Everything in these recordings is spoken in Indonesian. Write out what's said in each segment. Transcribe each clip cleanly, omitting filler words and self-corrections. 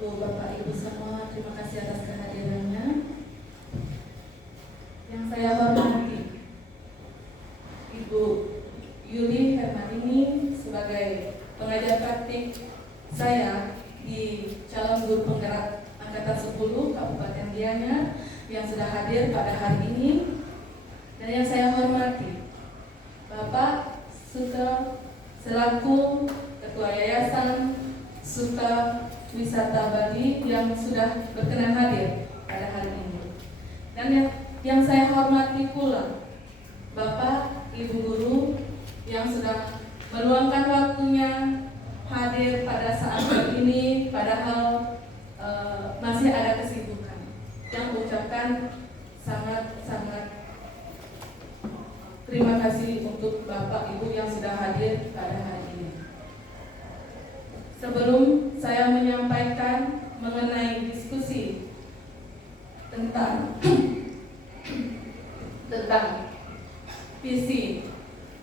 Bapak Ibu semua, terima kasih atas kehadirannya. Yang saya hormati Ibu Yuli Hermanini sebagai pengajar praktik saya di calon guru penggerak angkatan 10 Kabupaten Gianyar yang sudah hadir pada hari ini. Dan yang saya hormati Bapak Suto selaku Ketua Yayasan Suka Wisata Bali yang sudah berkenan hadir pada hari ini. Dan yang saya hormati pula Bapak Ibu Guru yang sudah meluangkan waktunya hadir pada saat ini, padahal masih ada kesibukan. Yang ucapkan sangat-sangat terima kasih untuk Bapak Ibu yang sudah hadir pada hari ini. Sebelum saya menyampaikan mengenai diskusi tentang visi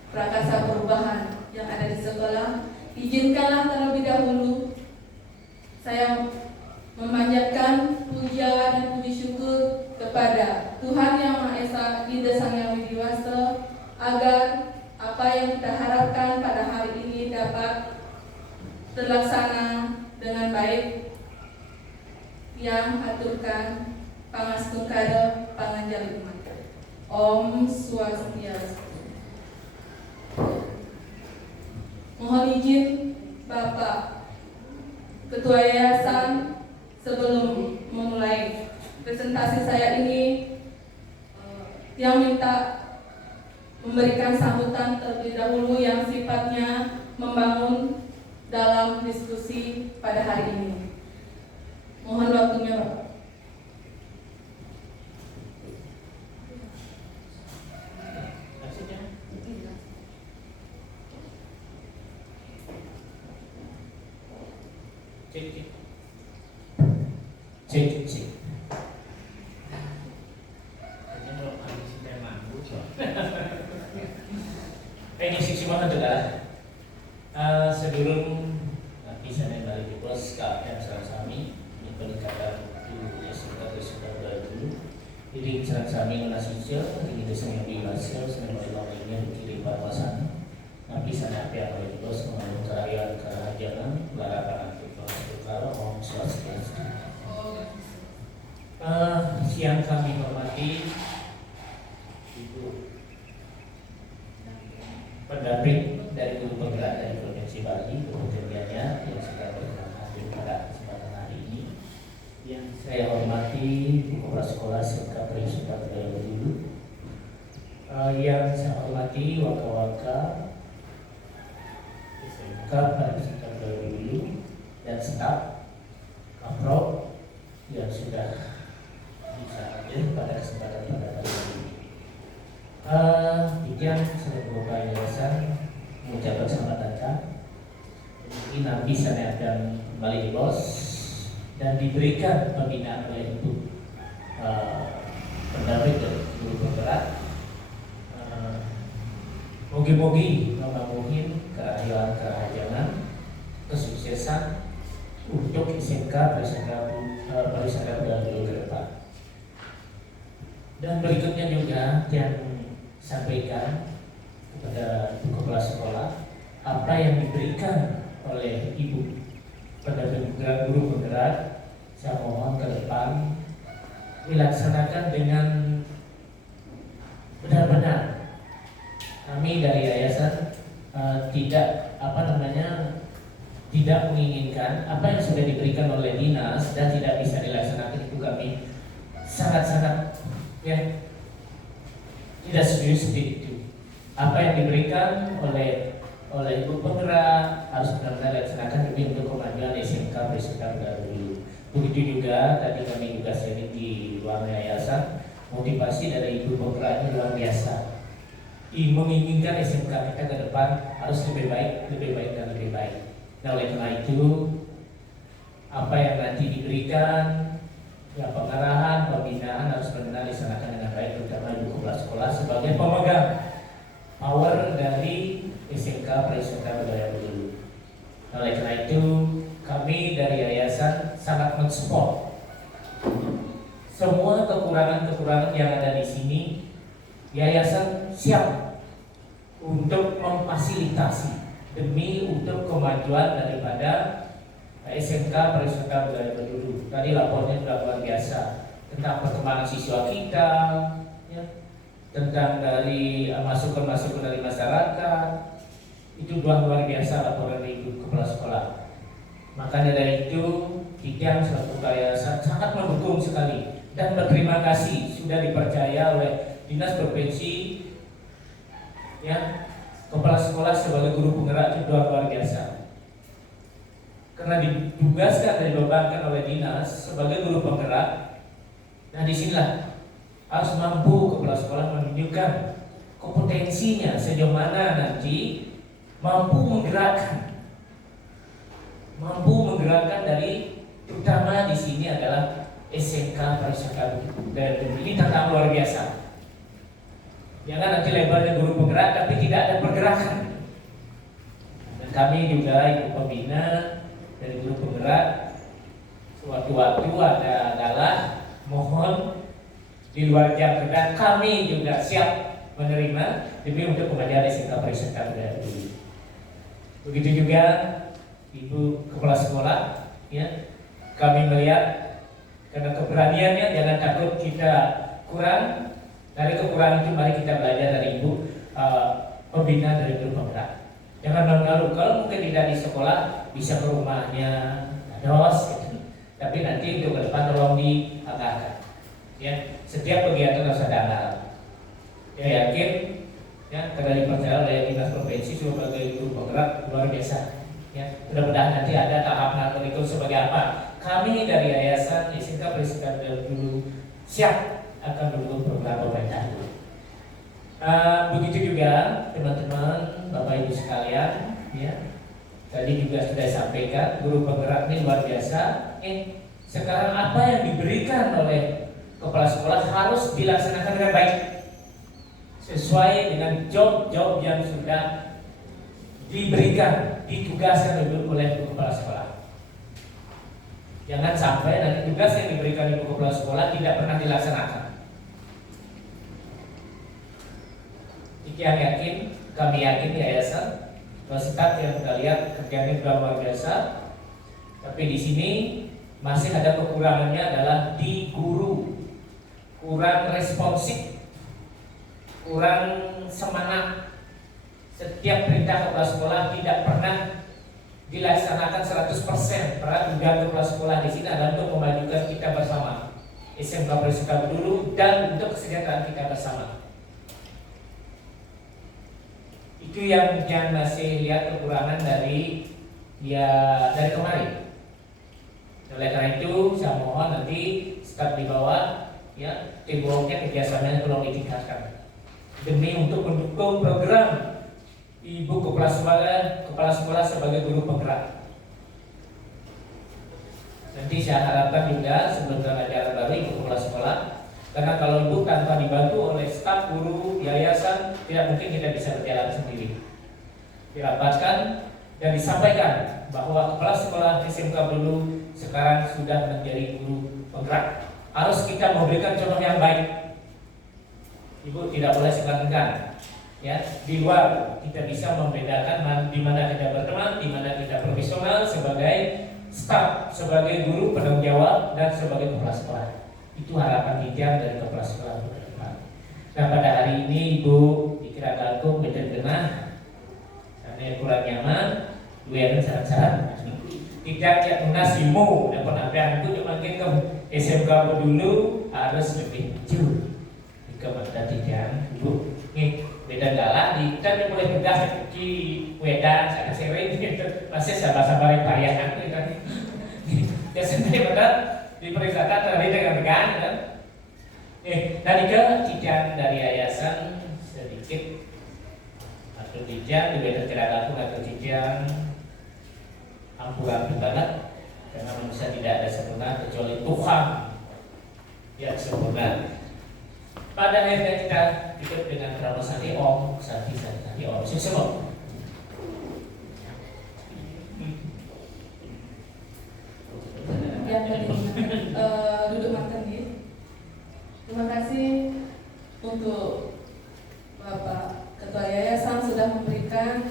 prakasa perubahan yang ada di sekolah, izinkanlah terlebih dahulu saya memanjatkan puja dan puji syukur kepada Tuhan Yang Maha Esa Ida Sang Hyang Widiwasa agar apa yang kita harapkan pada hari ini dapat terlaksana dengan baik. Yang haturkan Pangastung Kada Panganjali Umat. Om Swastiastu. Mohon izin Bapak Ketua Yayasan, sebelum memulai presentasi saya ini, yang minta memberikan sambutan terlebih dahulu yang sifatnya membangun dalam diskusi pada hari ini. Mohon waktunya, Bapak. Cek. Ini siksi banget adalah sebelum bisa balik di pos KM Sami ini peningkatan itu sudah dulu. Jadi Sami nasisnya ini desa yang dihasil sebenarnya ini dikirim pada sana. Nanti sana apa yang di pos mengalami karya kerajaan larakan itu kalau Om Swastiastu. Siang kami hormati Ibu pendamping dari guru penggerak dari Provinsi Bali, kemudiannya yang sudah berkenan hadir pada kesempatan hari ini. Yang saya hormati Ibu Kepala Sekolah SMK Prisuta Budaya Bulu. Yang saya hormati waka-waka SMK Prisuta Budaya Bulu dan staf Kaprok yang sudah bisa hadir pada kesempatan pada hari ini. Dijang seluruh yayasan mengucapkan selamat datang. Mungkin nanti saya akan kembali di bos dan diberikan pembinaan oleh ibu pendamping dari guru penggerak. Mogi-mogi membangun keadilan kerajangan, kesuksesan untuk SMK Pariwisata Budaya Bulu ke depan. Dan berikutnya juga yang sampaikan kepada Ibu Kepala Sekolah apa yang diberikan oleh Ibu pendamping guru penggerak. Saya mohon ke depan dilaksanakan dengan benar-benar. Kami dari yayasan tidak menginginkan apa yang sudah diberikan oleh dinas dan tidak bisa dilaksanakan, itu kami sangat-sangat tidak setuju seperti itu. Apa yang diberikan oleh ibu penggerak harus benar-benar dilaksanakan demi untuk kemajuan SMK Prisuta Budaya Bulu. Begitu juga tadi kami juga sharing di luar yayasan, motivasi dari ibu penggeraknya luar biasa. Menginginkan SMK kita ke depan harus lebih baik dan lebih baik. Nah, oleh karena itu apa yang nanti diberikan pengarahan, pembinaan harus benar-benar dilaksanakan dengan baik, terutama Ibu Kepala Sekolah sebagai pemegang power dari SMK Prisuta Budaya Bulu. Oleh karena itu kami dari yayasan sangat sangat mensupport semua kekurangan-kekurangan yang ada di sini. Yayasan siap untuk memfasilitasi demi untuk kemajuan daripada SMK Pariwisata Budaya Berdulu. Tadi lapornya sudah luar biasa tentang perkembangan siswa kita, ya, tentang dari masukan-masukan dari masyarakat. Itu luar biasa laporan dari Ibu Kepala Sekolah. Makanya dari itu Kijang selaku yayasan sangat mendukung sekali dan berterima kasih sudah dipercaya oleh Dinas Provinsi, ya, Kepala Sekolah sebagai guru penggerak itu luar biasa. Karena ditugaskan dan dibebankan oleh dinas sebagai guru penggerak. Nah disinilah harus mampu Kepala Sekolah menunjukkan kompetensinya sejauh mana nanti mampu menggerakkan dari, terutama di sini adalah SMK Pariwisata Budaya Berdulu. Ini tantangan luar biasa. Jangan nanti lebarnya guru penggerak tapi tidak ada pergerakan. Dan kami juga Ibu Pembina dari guru penggerak sewaktu-waktu ada adalah mohon di luar jam kerja kami juga siap menerima demi untuk kemajuan SMK Pariwisata Budaya Berdulu. Begitu juga Ibu Kepala Sekolah, ya, kami melihat karena keberaniannya, jangan takut kita kurang. Dari kekurangan itu mari kita belajar dari Ibu Pembina dari guru penggerak. Jangan malu-malu, kalau mungkin tidak di sekolah bisa ke rumahnya dos, gitu. Tapi nanti untuk ke depan tolong dianggarkan. Ya, setiap kegiatan harus ada anggaran. Ya yakin, ya, karena dipercaya oleh Dinas Provinsi sebagai guru penggerak luar biasa. Ya, mudah-mudahan nanti ada tahap berikut sebagai apa. Kami dari Yayasan SMK Pariwisata Budaya Berdulu siap akan mendukung program pemerintah. Begitu juga teman-teman, Bapak Ibu sekalian, ya, tadi juga sudah sampaikan guru penggerak ini luar biasa. Sekarang apa yang diberikan oleh Kepala Sekolah harus dilaksanakan dengan baik sesuai dengan job-job yang sudah diberikan, ditugaskan oleh Kepala Sekolah. Jangan sampai nanti tugas yang diberikan Ibu Kepala Sekolah tidak pernah dilaksanakan. Kami yakin yayasan Staff yang kita lihat kerjanya sudah luar biasa. Tapi di sini masih ada kekurangannya adalah di guru, kurang responsif, kurang semangat. Setiap perintah kepala sekolah tidak pernah dilaksanakan 100%. Peran juga kepala sekolah di sini adalah untuk memajukan kita bersama, SMK Pariwisata Berdulu, dan untuk kesejahteraan kita bersama. Itu yang masih lihat kekurangan dari kemarin. Oleh karena itu saya mohon nanti staf di bawah, ya, tim worknya kerjasamanya tolong ditingkatkan demi untuk mendukung program Ibu kepala sekolah sebagai guru penggerak. Nanti saya harapkan juga sebelum ajaran baru Ibu kepala sekolah, karena kalau Ibu tanpa dibantu oleh staf guru yayasan tidak mungkin kita bisa berjalan sendiri. Dirapatkan dan disampaikan bahwa kepala sekolah SMK dulu sekarang sudah menjadi guru penggerak. Harus kita memberikan contoh yang baik. Ibu tidak boleh segan-segan. Ya, di luar kita bisa membedakan di mana kita berteman, di mana kita profesional sebagai staf, sebagai guru penanggung jawab, dan sebagai kepala sekolah. Itu harapan kita dari kepala sekolah ke depan. Nah, pada hari ini Ibu dikira ganggu benar-benar karena kurang nyaman, gue saran-saran. Tidak ya nasimu dan penampilan itu cuma ke SMK dulu harus lebih maju. Jika pada tidak, Ibu, beda galah di kita mulai tegas di Wedan, saya sering gitu, masih sabar-sabar yang payah gitu kan. Ya sendiri benar diperiksakan terlebih dengan tegan kan. Tadi ke Cijan dari yayasan sedikit atau Cijan di beda cerita atau Cijan ampuran banget karena manusia tidak ada sempurna kecuali Tuhan yang sempurna. Pada akhirnya kita hidup dengan drama Santi Om, Santi Om, sukses Om. Ya, yang tadi duduk makan ya. Terima kasih untuk Bapak Ketua Yayasan sudah memberikan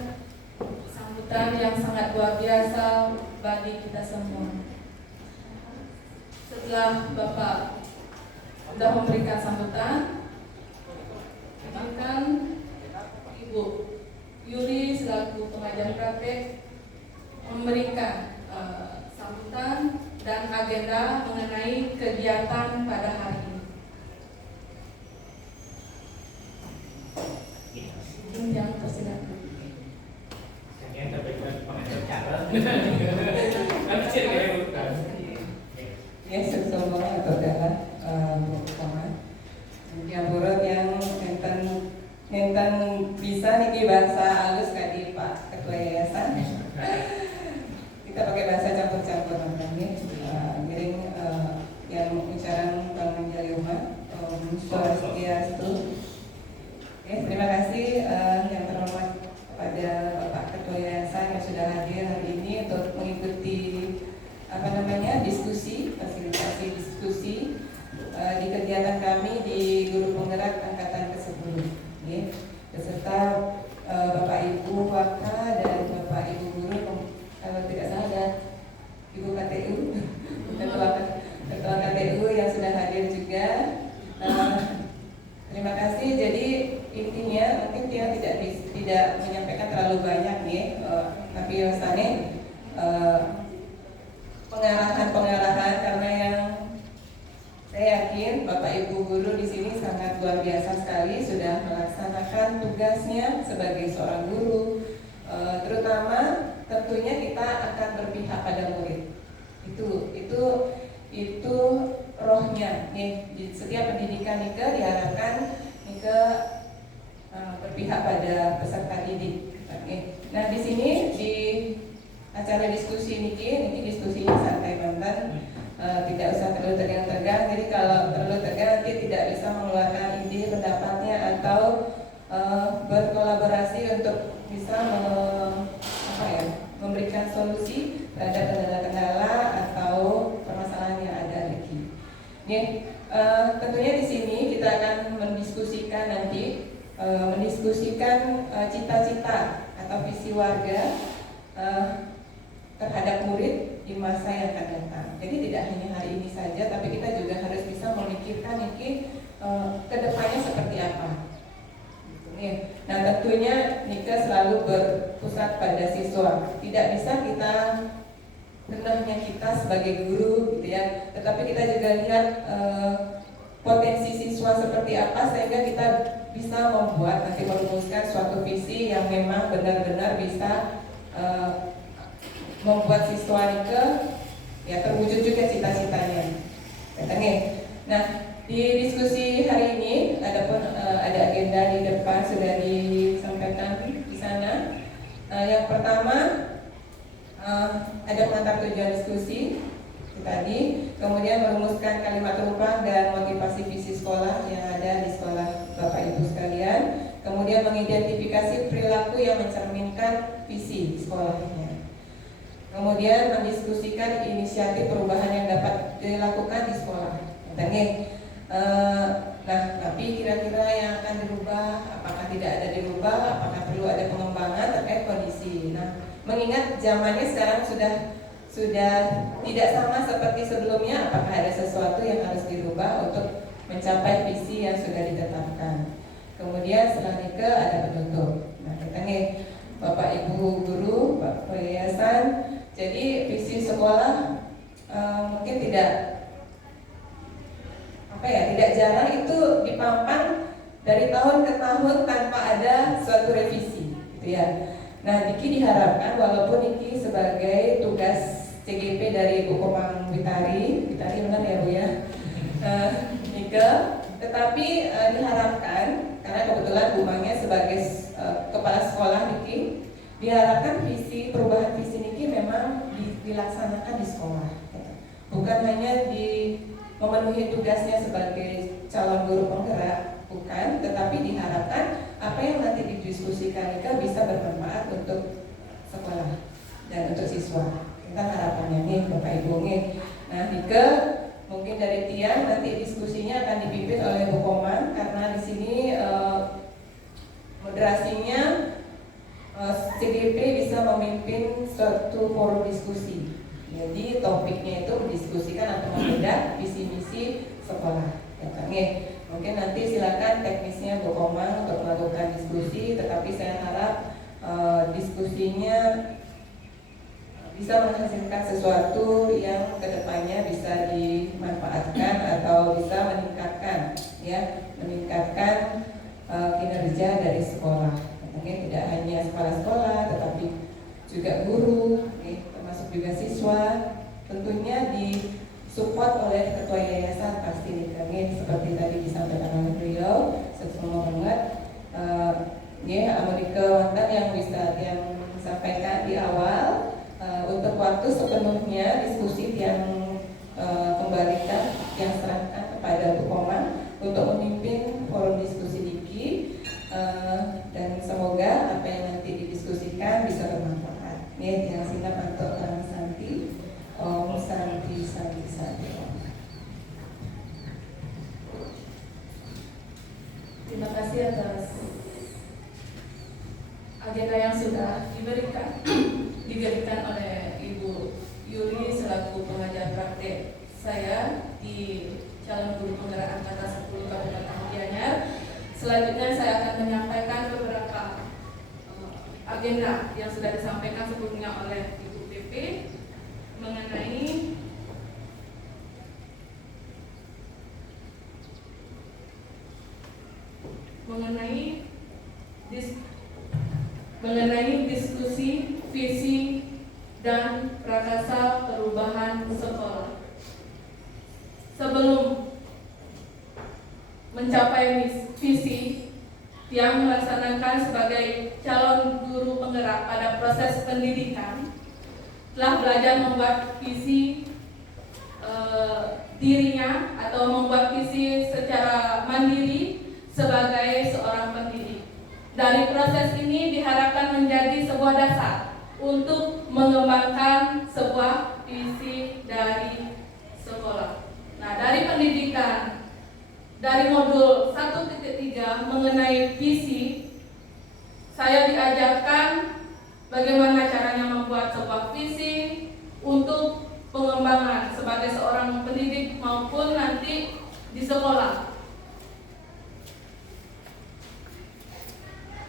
sambutan yang sangat luar biasa bagi kita semua. Setelah Bapak sudah memberikan sambutan, izinkan Ibu Yuri selaku pengajar praktek memberikan sambutan dan agenda mengenai kegiatan pada hari ini. Yang persilakan. Ya, sesuatu atau adalah yang buruk yang enten bisa niki bahasa halus tadi Pak Ketua Yayasan. Kita pakai bahasa campur-campur namanya. Giring yang ucapan Bang Menjali Umat, Swastiastu. Terima kasih yang terhormat kepada Bapak Ketua Yayasan yang sudah hadir hari ini untuk mengikuti diskusi, fasilitasi diskusi di kegiatan kami di Guru Penggerak Angkatan ke-10, beserta Bapak Ibu Waka dan Bapak Ibu Guru, kalau tidak salah ada Ibu KTU, Ketua KTU yang sudah hadir juga. Terima kasih. Jadi intinya mungkin kita tidak menyampaikan terlalu banyak tapi rasanya pengarahan karena yang saya yakin Bapak Ibu Guru di sini sangat luar biasa sekali sudah melaksanakan tugasnya sebagai seorang guru, terutama tentunya kita akan berpihak pada murid. Itu rohnya nih. Di setiap pendidikan Nike diharapkan Nike berpihak pada peserta didik. Nah di sini di acara diskusi niki diskusinya santai banget, tidak usah terlalu tegang-tegang. Jadi kalau terlalu tegang nanti tidak bisa mengeluarkan ide pendapatnya atau berkolaborasi untuk bisa memberikan solusi terhadap kendala-kendala atau permasalahan yang ada lagi. Tentunya di sini kita akan mendiskusikan nanti cita-cita atau visi warga terhadap murid di masa yang akan datang. Jadi tidak hanya hari ini saja, tapi kita juga harus bisa memikirkan kedepannya seperti apa. Nah tentunya Nika selalu berpusat pada siswa. Tidak bisa kita rendahnya kita sebagai guru, tetapi kita juga lihat potensi siswa seperti apa sehingga kita bisa merumuskan suatu visi yang memang benar-benar bisa membuat siswa Nike terwujud juga cita-citanya. Nah, di diskusi hari ini ada agenda di depan sudah disampaikan di sana. Yang pertama ada pengantar tujuan diskusi tadi, kemudian merumuskan kalimat rumpang dan motivasi visi sekolah yang ada di sekolah Bapak Ibu sekalian, kemudian mengidentifikasi perilaku yang mencerminkan visi sekolahnya. Kemudian mendiskusikan inisiatif perubahan yang dapat dilakukan di sekolah. Tapi kira-kira yang akan dirubah, apakah tidak ada dirubah, apakah perlu ada pengembangan terkait kondisi. Nah, mengingat zamannya sekarang sudah tidak sama seperti sebelumnya, apakah ada sesuatu yang harus dirubah untuk mencapai visi yang sudah ditetapkan. Kemudian setelah itu ada penutup. Nah, Bapak Ibu Guru, Pak Yayasan. Jadi visi sekolah mungkin tidak jarang itu dipampang dari tahun ke tahun tanpa ada suatu revisi, Nah, Diki diharapkan walaupun Diki sebagai tugas CGP dari Bu Komang Witari benar ya Bu ya, Nike, tetapi diharapkan karena kebetulan Bu Mangnya sebagai kepala sekolah Diki, diharapkan perubahan visi Niki memang dilaksanakan di sekolah, bukan hanya memenuhi tugasnya sebagai calon guru penggerak, bukan, tetapi diharapkan apa yang nanti didiskusikan Nika bisa bermanfaat untuk sekolah dan untuk siswa. Kita harapannya nih Bapak Ibu Nah, Nike mungkin dari Tian nanti diskusinya akan dipimpin oleh Bu Komang karena di sini moderasinya CGP bisa memimpin suatu forum diskusi. Jadi topiknya itu mendiskusikan atau membedah visi misi sekolah. Ya, mungkin nanti silakan teknisnya Bu Komang untuk melakukan diskusi, tetapi saya harap diskusinya bisa menghasilkan sesuatu yang kedepannya bisa dimanfaatkan atau bisa meningkatkan, ya, meningkatkan kinerja dari sekolah. Mungkin tidak hanya sekolah-sekolah, tetapi juga guru, termasuk juga siswa. Tentunya disupport oleh ketua yayasan pasti nih, seperti tadi disampaikan oleh beliau, sesuai banget. Amerika Wantan yang bisa yang sampaikan di awal. Untuk waktu sepenuhnya diskusi yang kembalikan, yang serahkan kepada Bu Komang untuk memimpin forum diskusi Diki, dan semoga apa yang nanti didiskusikan bisa bermanfaat. Yang singkat untuk Om Santi, Om Santi Santi Santi. Terima kasih atas agenda yang sudah diberikan oleh Ibu Yuri selaku pengajar praktek saya di calon guru penggerak angkatan 10 Kabupaten Gianyar. Selanjutnya saya akan menyampaikan beberapa agenda yang sudah disampaikan sebelumnya oleh Ibu PP mengenai diskusi visi dan prakasa perubahan sekolah. Sebelum mencapai visi yang melaksanakan sebagai calon guru penggerak pada proses pendidikan, telah belajar membuat visi dirinya atau membuat visi secara mandiri sebagai seorang pendidik. Dari proses ini diharapkan menjadi sebuah dasar untuk mengembangkan sebuah visi dari sekolah. Nah, dari pendidikan, dari modul 1.3 mengenai visi, saya diajarkan bagaimana caranya membuat sebuah visi untuk pengembangan sebagai seorang pendidik maupun nanti di sekolah.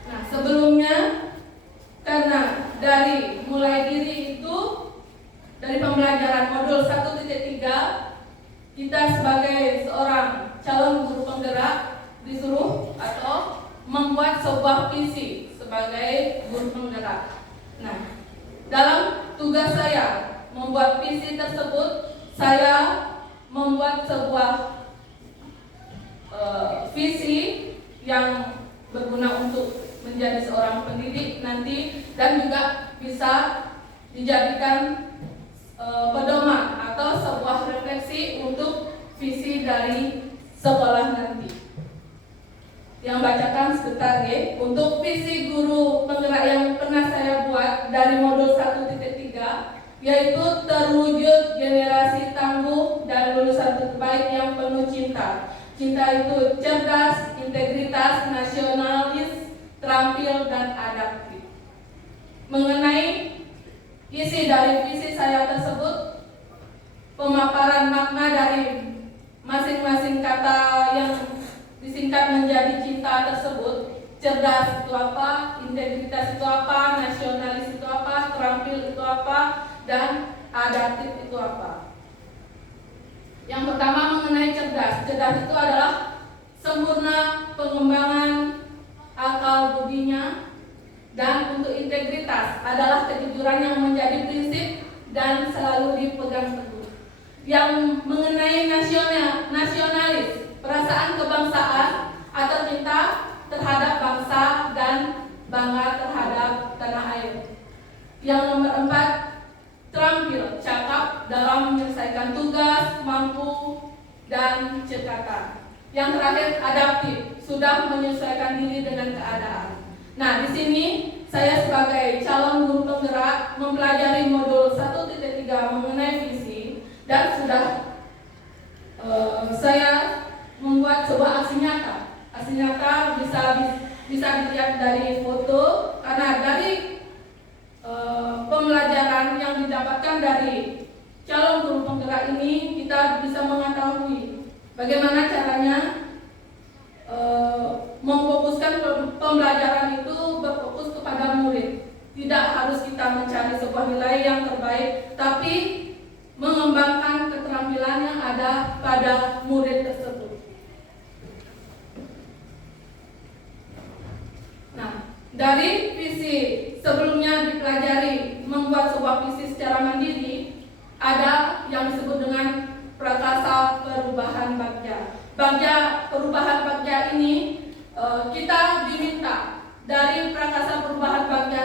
Nah, sebelumnya karena dari mulai diri itu dari pembelajaran modul 1.3 kita sebagai seorang calon guru penggerak disuruh atau membuat sebuah visi sebagai guru penggerak. Nah, dalam tugas saya membuat visi tersebut, saya membuat sebuah visi yang berguna untuk menjadi seorang pendidik nanti dan juga bisa dijadikan pedoman atau sebuah refleksi untuk visi dari sekolah nanti. Yang bacakan sebentar ya, untuk visi guru penggerak yang pernah saya buat dari modul 1.3 yaitu terwujud generasi tangguh dan lulusan terbaik yang penuh cinta. Cinta itu cerdas, integritas, nasionalis, terampil dan adaptif. Mengenai isi dari visi saya tersebut, pemaparan makna dari masing-masing kata yang disingkat menjadi cinta tersebut. Cerdas itu apa, integritas itu apa, nasionalis itu apa, terampil itu apa, dan adaptif itu apa. Yang pertama mengenai cerdas. Cerdas itu adalah sempurna pengembangan akal budinya, dan untuk integritas adalah kejujuran yang menjadi prinsip dan selalu dipegang teguh. Yang mengenai nasionalis, perasaan kebangsaan atau cinta terhadap bangsa dan bangga terhadap tanah air. Yang nomor 4, terampil, cakap dalam menyelesaikan tugas, mampu dan cekatan. Yang terakhir, adaptif, sudah menyesuaikan diri dengan keadaan. Nah, di sini saya sebagai calon guru penggerak mempelajari modul 1.3 mengenai visi dan dan sudah saya membuat sebuah aksi nyata. Aksi nyata bisa dilihat dari foto, karena dari pembelajaran yang didapatkan dari calon guru penggerak ini, kita bisa mengetahui bagaimana caranya memfokuskan pembelajaran itu berfokus kepada murid. Tidak harus kita mencari sebuah nilai yang terbaik, tapi mengembangkan keterampilan yang ada pada murid tersebut. Nah, dari visi sebelumnya dipelajari membuat sebuah visi secara mandiri, ada yang disebut dengan prakasa perubahan bagja. Bagja perubahan bagja ini kita diminta dari prakasa perubahan bagja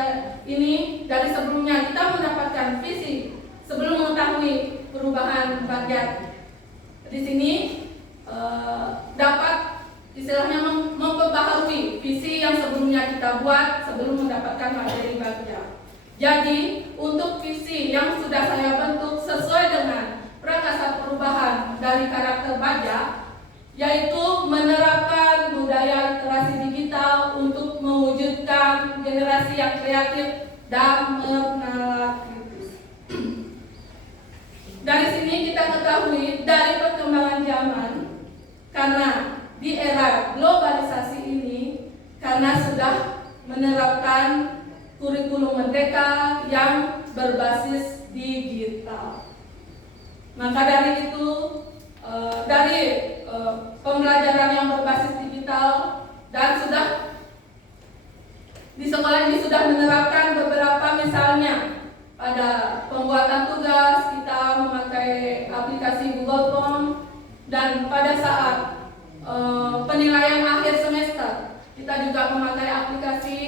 ini, dari sebelumnya kita mendapatkan visi sebelum mengetahui perubahan bagja. Di sini dapat istilahnya memperbaharui visi yang sebelumnya kita buat sebelum mendapatkan materi bagja. Jadi untuk visi yang sudah saya bentuk sesuai dengan prakasa perubahan dari karakter bagja, yaitu menerapkan budaya literasi digital untuk mewujudkan generasi yang kreatif dan bernalakritis. Dari sini kita ketahui dari perkembangan zaman, karena di era globalisasi ini, karena sudah menerapkan kurikulum merdeka yang berbasis digital. Maka dari itu, dari pembelajaran yang berbasis digital, dan sudah di sekolah ini sudah menerapkan beberapa, misalnya pada pembuatan tugas kita memakai aplikasi Google Form, dan pada saat penilaian akhir semester kita juga memakai aplikasi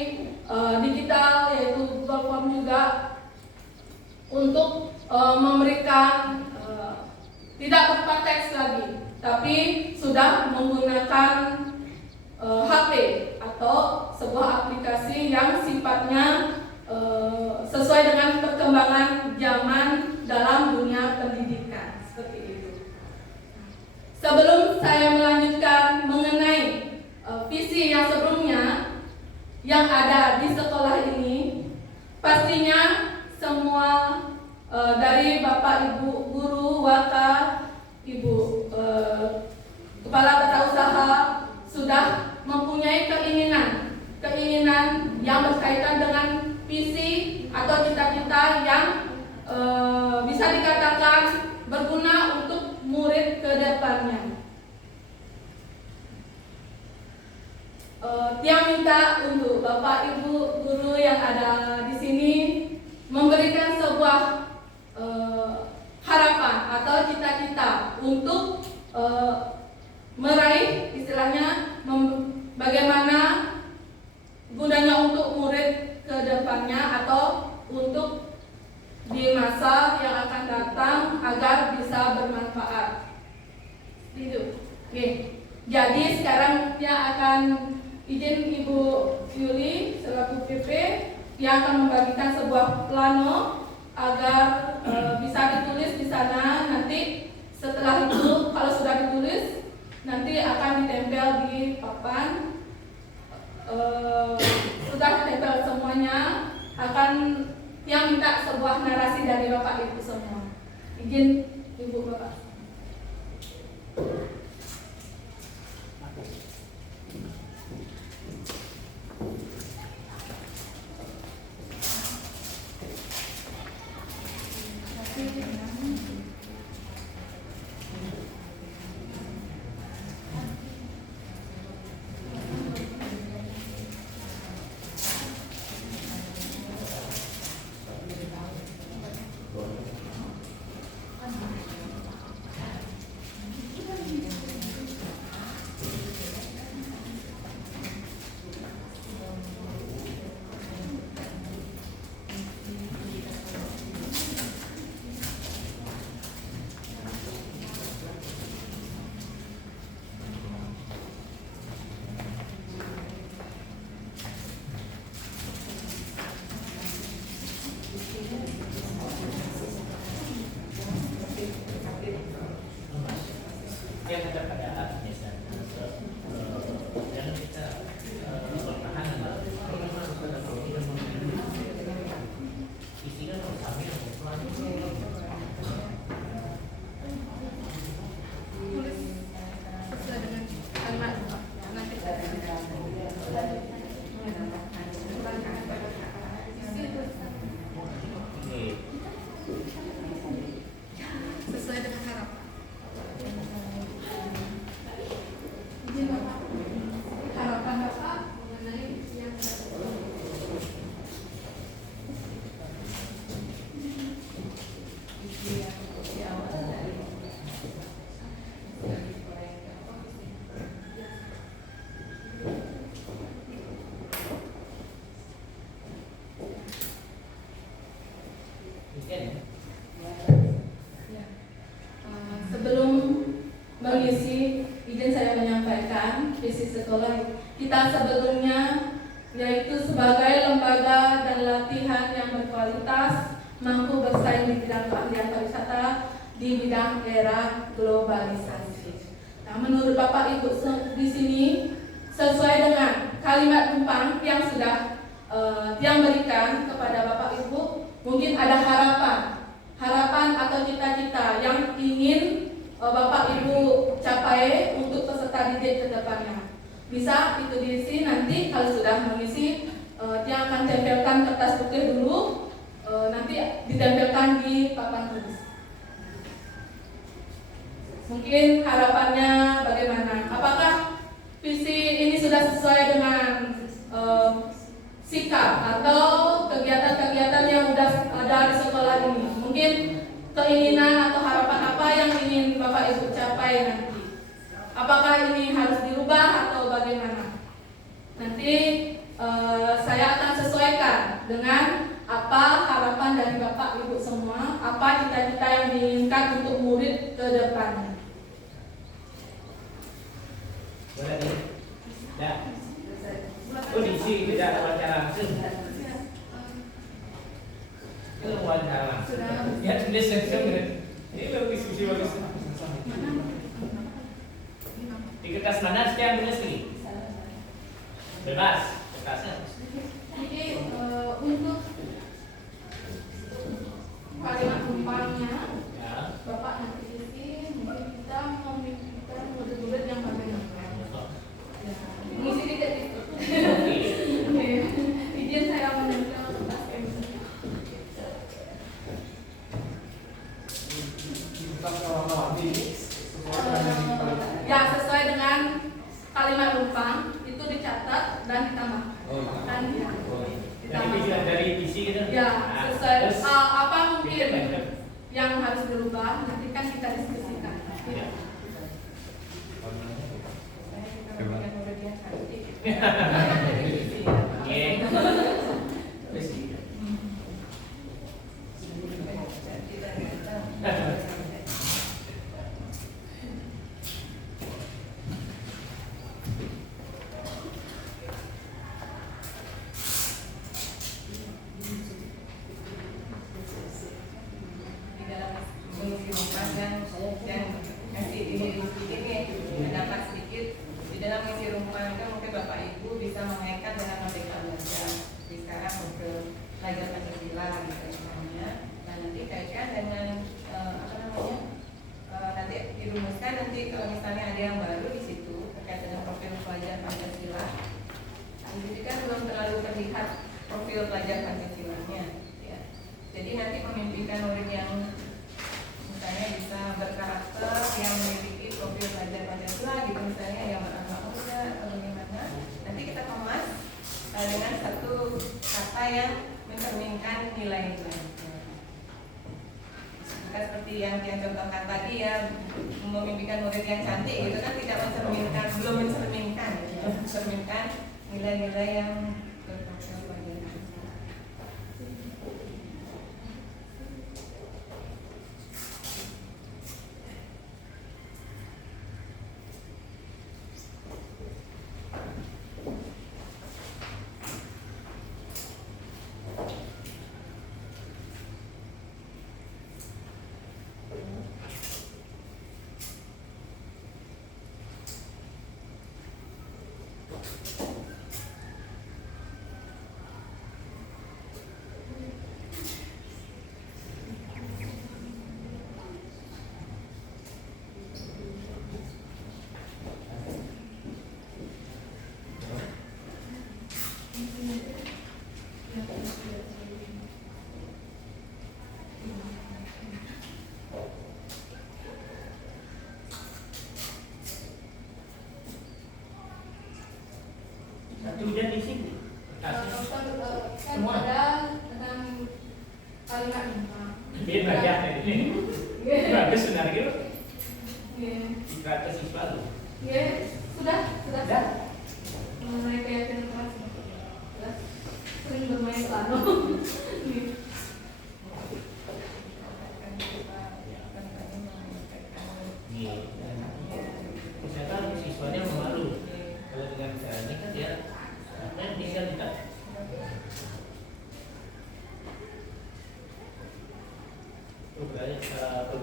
digital yaitu Google Form juga, untuk memberikan tidak berupa teks lagi, tapi sudah menggunakan HP atau sebuah aplikasi yang sifatnya sesuai dengan perkembangan zaman dalam dunia pendidikan, seperti itu. Sebelum saya melanjutkan mengenai visi yang sebelumnya yang ada di sekolah ini, pastinya semua dari Bapak Ibu guru, waka, Ibu kepala tata usaha sudah mempunyai keinginan yang berkaitan dengan visi atau cita-cita yang bisa dikatakan berguna untuk murid ke depannya. Yang minta untuk Bapak Ibu guru yang ada di sini memberikan sebuah harapan atau cita-cita untuk meraih, istilahnya bagaimana gunanya untuk murid ke depannya atau untuk di masa yang akan datang agar bisa bermanfaat. Itu. Oke. Jadi sekarang dia akan izin Ibu Yuli selaku PP yang akan membagikan sebuah plano agar bisa ditulis di sana. Nanti setelah itu kalau sudah ditulis nanti akan ditempel di papan. Sudah ditempel semuanya, akan yang minta sebuah narasi dari Bapak Ibu semua. Izin Ibu Bapak. sekolah kita sebelumnya, yaitu sebagai lembaga dan latihan yang berkualitas, mampu bersaing di bidang keahlian pariwisata di bidang era globalisasi. Nah, menurut Bapak Ibu di sini sesuai dengan kalimat tumpang yang sudah Tiang berikan kepada Bapak Ibu, mungkin ada harapan atau cita-cita yang ingin Bapak Ibu capai untuk peserta didik ke depannya. Bisa itu diisi nanti kalau sudah mengisi, Tiang akan tempelkan kertas putih dulu, nanti ditempelkan di papan tulis. Mungkin harapannya bagaimana? Apakah visi ini sudah sesuai dengan sikap atau kegiatan-kegiatan yang sudah ada di sekolah ini? Mungkin keinginan atau harapan apa yang ingin Bapak Ibu capai nanti? Apakah ini harus dirubah atau bagaimana? Nanti saya akan sesuaikan dengan apa harapan dari Bapak Ibu semua, apa cita-cita yang diinginkan untuk murid ke depannya. Boleh nih? Ya. Oh, diisi tidak wawancara langsung. Itu wawancara langsung. Ya, tulis section. Ini bagus, diskusi bagus. Di kertas mana sekian tulis ini? Bebas, kertasnya. Jadi untuk kalimat tumpangnya, Ya. Bapak nanti isi, mungkin kita memikirkan murid-murid yang bagaimana. Ya, ngisi tidak itu. Izin saya menempel kertas MC. Ya, sesuai dengan kalimat tumpang itu dicatat dan ditambahkan. Ya. Dari visi gitu. Ya, Nah, sesuai terus apa mungkin kita yang harus dirubah, nanti kan kita diskusikan. Ya. Di dalam mengisi rumah dan ngasih sedikit pendapat sedikit di dalam mengisi rumah itu mungkin Bapak Ibu bisa mengaitkan dengan Merdeka Belajar di sekarang untuk belajar Pancasila gitu misalnya. Nah nanti kaitkan dengan nanti dirumuskan nanti kalau misalnya ada yang baru di situ terkait dengan profil pelajar Pancasila. Jadi kan belum terlalu terlihat profil pelajar Pancasilanya. Ya. Jadi nanti memimpikan murid yang misalnya bisa berkarakter yang memiliki profil pelajar Pancasila gitu misalnya yang beranak muda atau bagaimana. Nanti kita kemas dengan satu kata yang mencerminkan nilai-nilai. Seperti yang contohkan tadi ya, memimpikan murid yang cantik gitu kan tidak mencerminkan, belum mencerminkan ya, mencerminkan nilai-nilai yang berprofil pelajar Pancasila. Satu dan di sini. Kan Semua. ada tentang kalimat tumpang. Beda ya ini. Bagus benar gitu. Ya. Kata siswa lu. Ya, sudah. Sudah. Mengenai keyakinan kelas. Sudah. Sering bermain piano. Nih. Ternyata siswanya malu. Kalau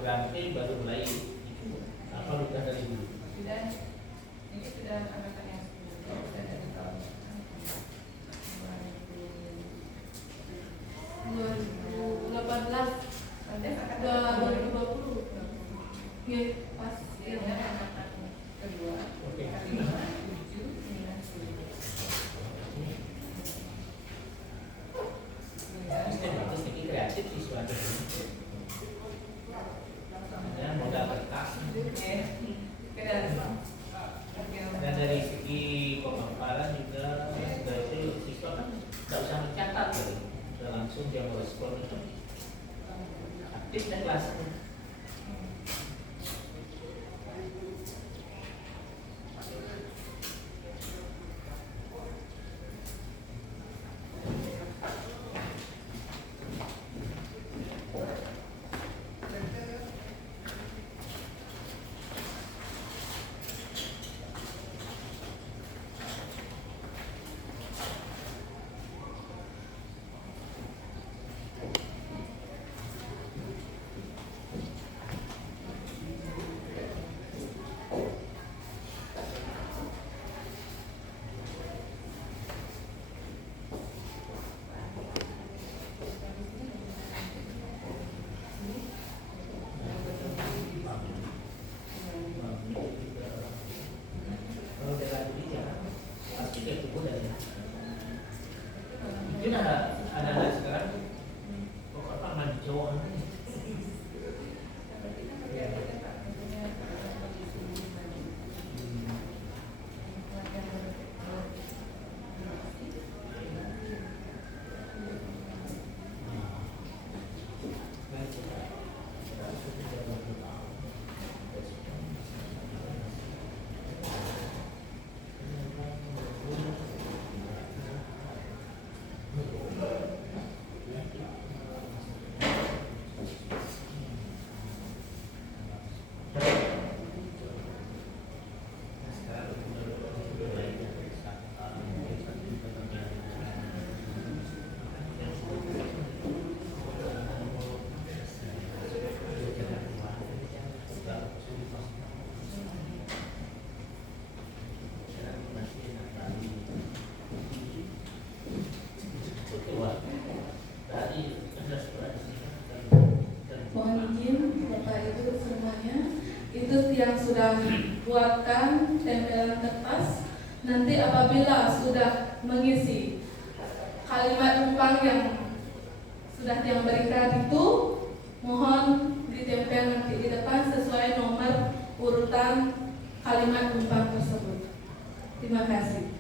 berganti baru mulai apa udah dari dulu. Dan ini sudah angkatan yang sudah dari tahun 2018 sampai 2020. Ya, pas yang angkatan kedua. Oke. Bagus tinggi kreatif siswa ada modal kertas dan dari segi pemaparan juga dari siswa kan tidak usah mencatat gitu. Sudah langsung dia merespon itu aktif dan kelasnya. Kalau dari diri ya pasti kayak itu dari mungkin ada sekarang pokok paman Jawa Mohon izin Bapak Ibu semuanya, itu yang sudah buatkan tempelan kertas. Nanti apabila sudah mengisi kalimat umpang yang sudah yang berikan itu, mohon ditempel nanti di depan sesuai nomor urutan kalimat umpang tersebut. Terima kasih.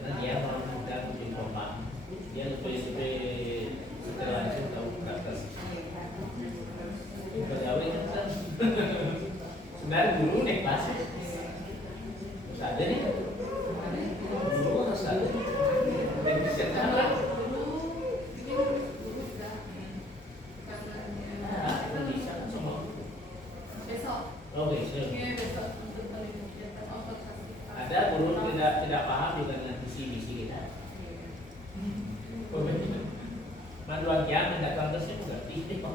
Karena dia orang muda lebih kompak, dia lebih setelah langsung tahu ke atas. Pegawai kan sebenarnya guru nih pas harus ada nih, guru harus ada dan bisa apa? Bisa semua. Besok. Oh besok. Besok untuk menunjukkan organisasi. Ada guru tidak paham juga dengan visi kita. Panduan kiam dan datang terusnya juga tidak.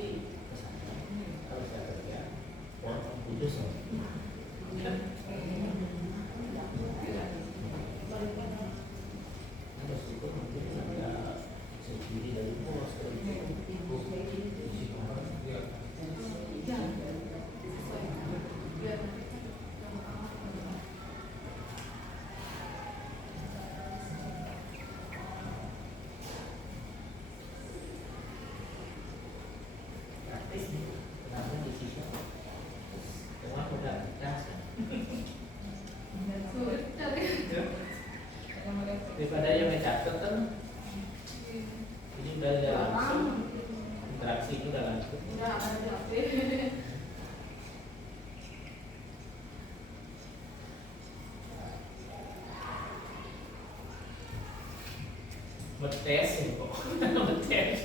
sih kesana harus ada ya orang kudus harus itu mungkin ada sendiri dari pos praktis kenapa di sini semua udah gas daripada yang mencatat kan ini udah langsung interaksi itu udah langsung betes ya kok betes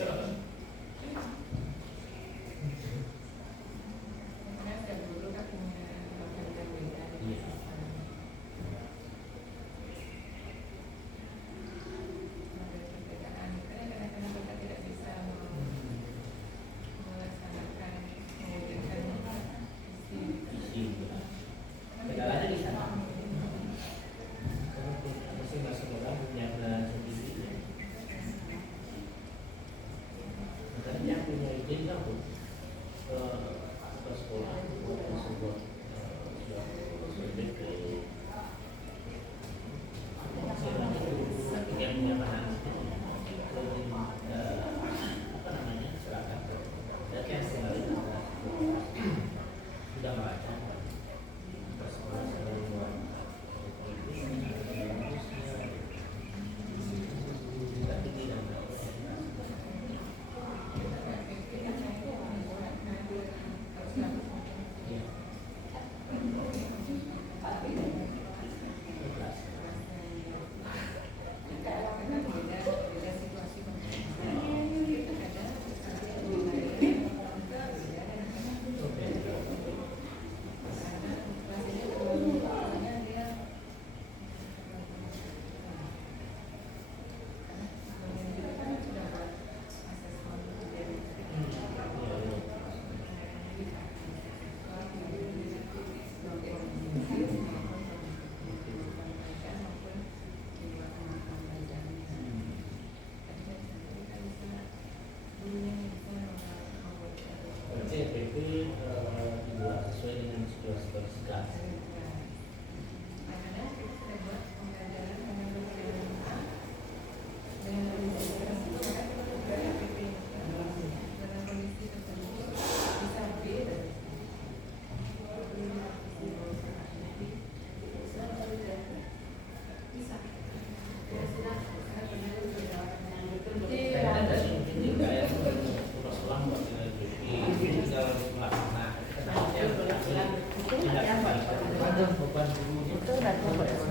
kendalanya di sana masing-masing orang punya kendala sendiri makanya yang punya izin kan ke sekolah sebuah yang punya pandangan apa namanya silakan dan yang sekali sudah membaca CPP dibuat sesuai dengan situasi bersekat. Supaya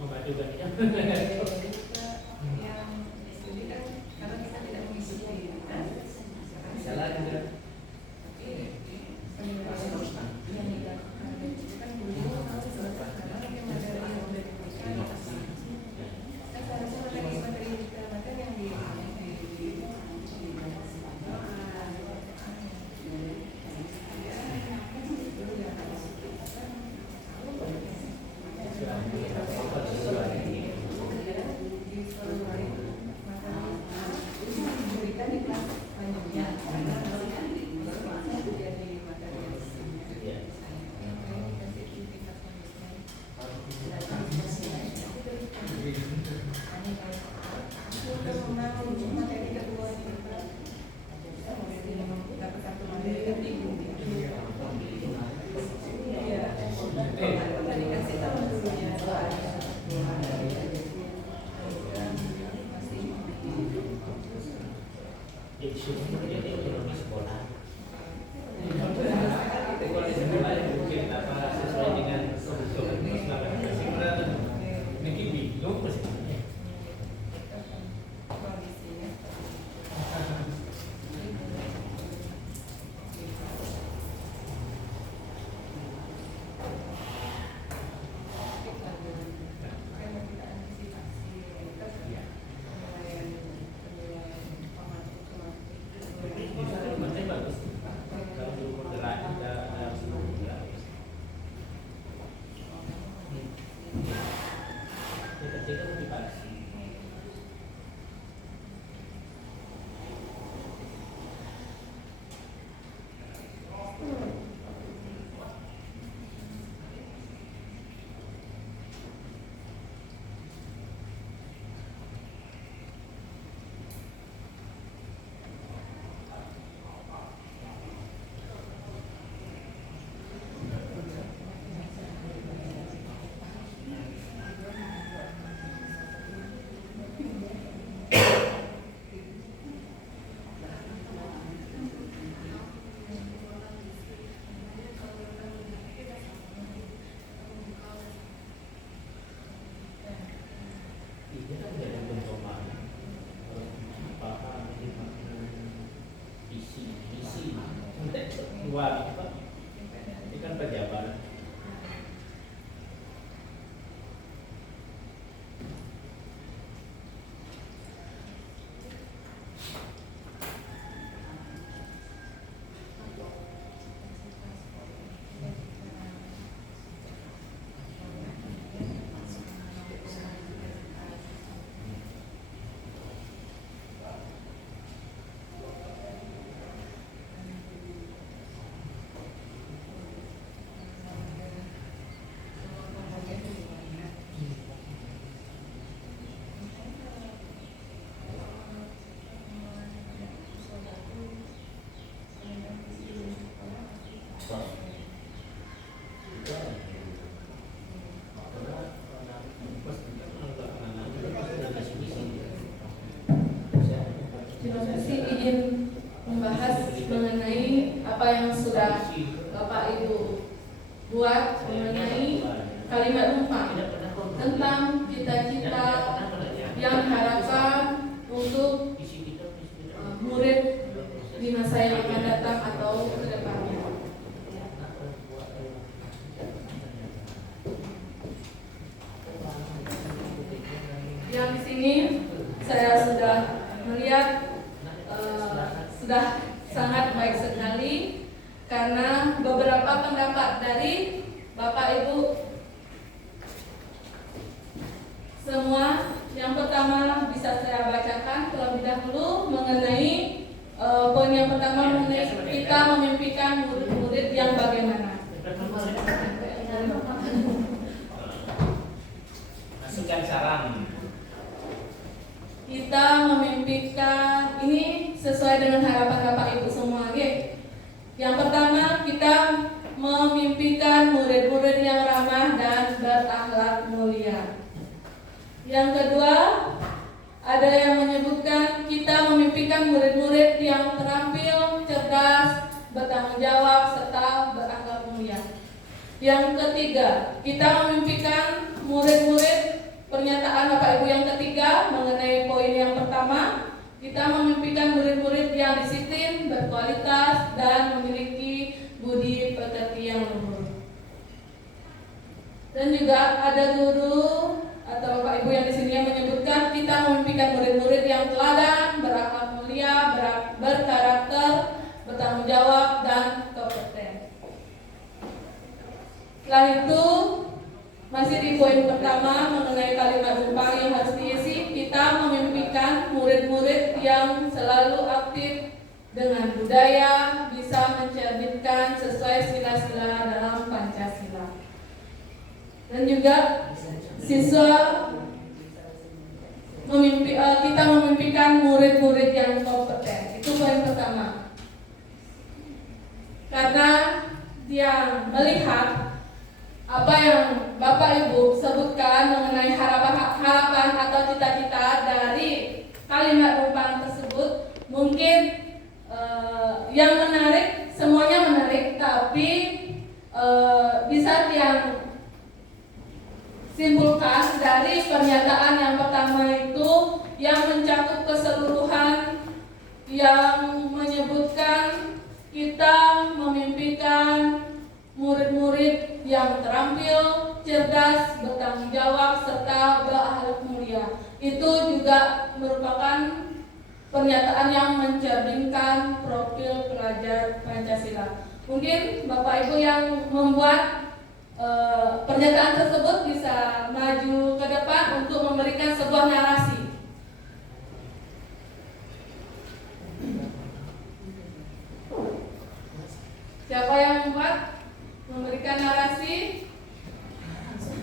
memajukan ya. Yang studi kan karena kita tidak mengikuti, Salah juga. Wah, ini kan pejabat. Terima kasih, izin membahas mengenai apa yang sudah Bapak Ibu buat mengenai kalimat numpang tentang cita-cita yang diharapkan untuk murid di masa yang akan datang atau ke depannya. Yang di sini saya sudah melihat sudah sangat baik sekali karena beberapa pendapat dari Bapak Ibu semua. Yang pertama bisa saya bacakan terlebih dahulu mengenai poin yang pertama mengenai kita memimpikan murid-murid yang bagaimana. Masukkan saran. Kita memimpikan ini sesuai dengan harapan Bapak Ibu semua, okay? Yang pertama kita memimpikan murid-murid yang ramah dan berakhlak mulia. Yang kedua, ada yang menyebutkan kita memimpikan murid-murid yang terampil, cerdas, bertanggung jawab, serta berakhlak mulia. Yang ketiga, kita memimpikan murid-murid pernyataan Bapak Ibu yang ketiga mengenai poin yang pertama, kita memimpikan murid-murid yang disiplin, berkualitas, dan memiliki budi pekerti yang luhur. Dan juga ada guru atau Bapak Ibu yang di sini yang menyebutkan kita memimpikan murid-murid yang teladan, berakhlak mulia, berkarakter, bertanggung jawab, dan kompeten. Setelah itu, masih di poin pertama mengenai kalimat umpang yang harus diisi, kita memimpikan murid-murid yang selalu aktif dengan budaya, bisa mencerminkan sesuai sila-sila dalam Pancasila. Dan juga siswa kita memimpikan murid-murid yang kompeten. Itu poin pertama. Karena dia melihat apa yang Bapak Ibu sebutkan mengenai harapan atau cita-cita dari kalimat umpang tersebut, mungkin yang menarik, semuanya menarik, tapi di saat yang simpulkan dari pernyataan yang pertama itu yang mencakup keseluruhan, yang menyebutkan kita memimpikan murid-murid yang terampil, cerdas, bertanggung jawab, serta berakhlak mulia. Itu juga merupakan pernyataan yang mencerminkan profil pelajar Pancasila. Mungkin Bapak Ibu yang membuat pernyataan tersebut bisa maju ke depan untuk memberikan sebuah narasi. Siapa yang membuat? Memberikan narasi.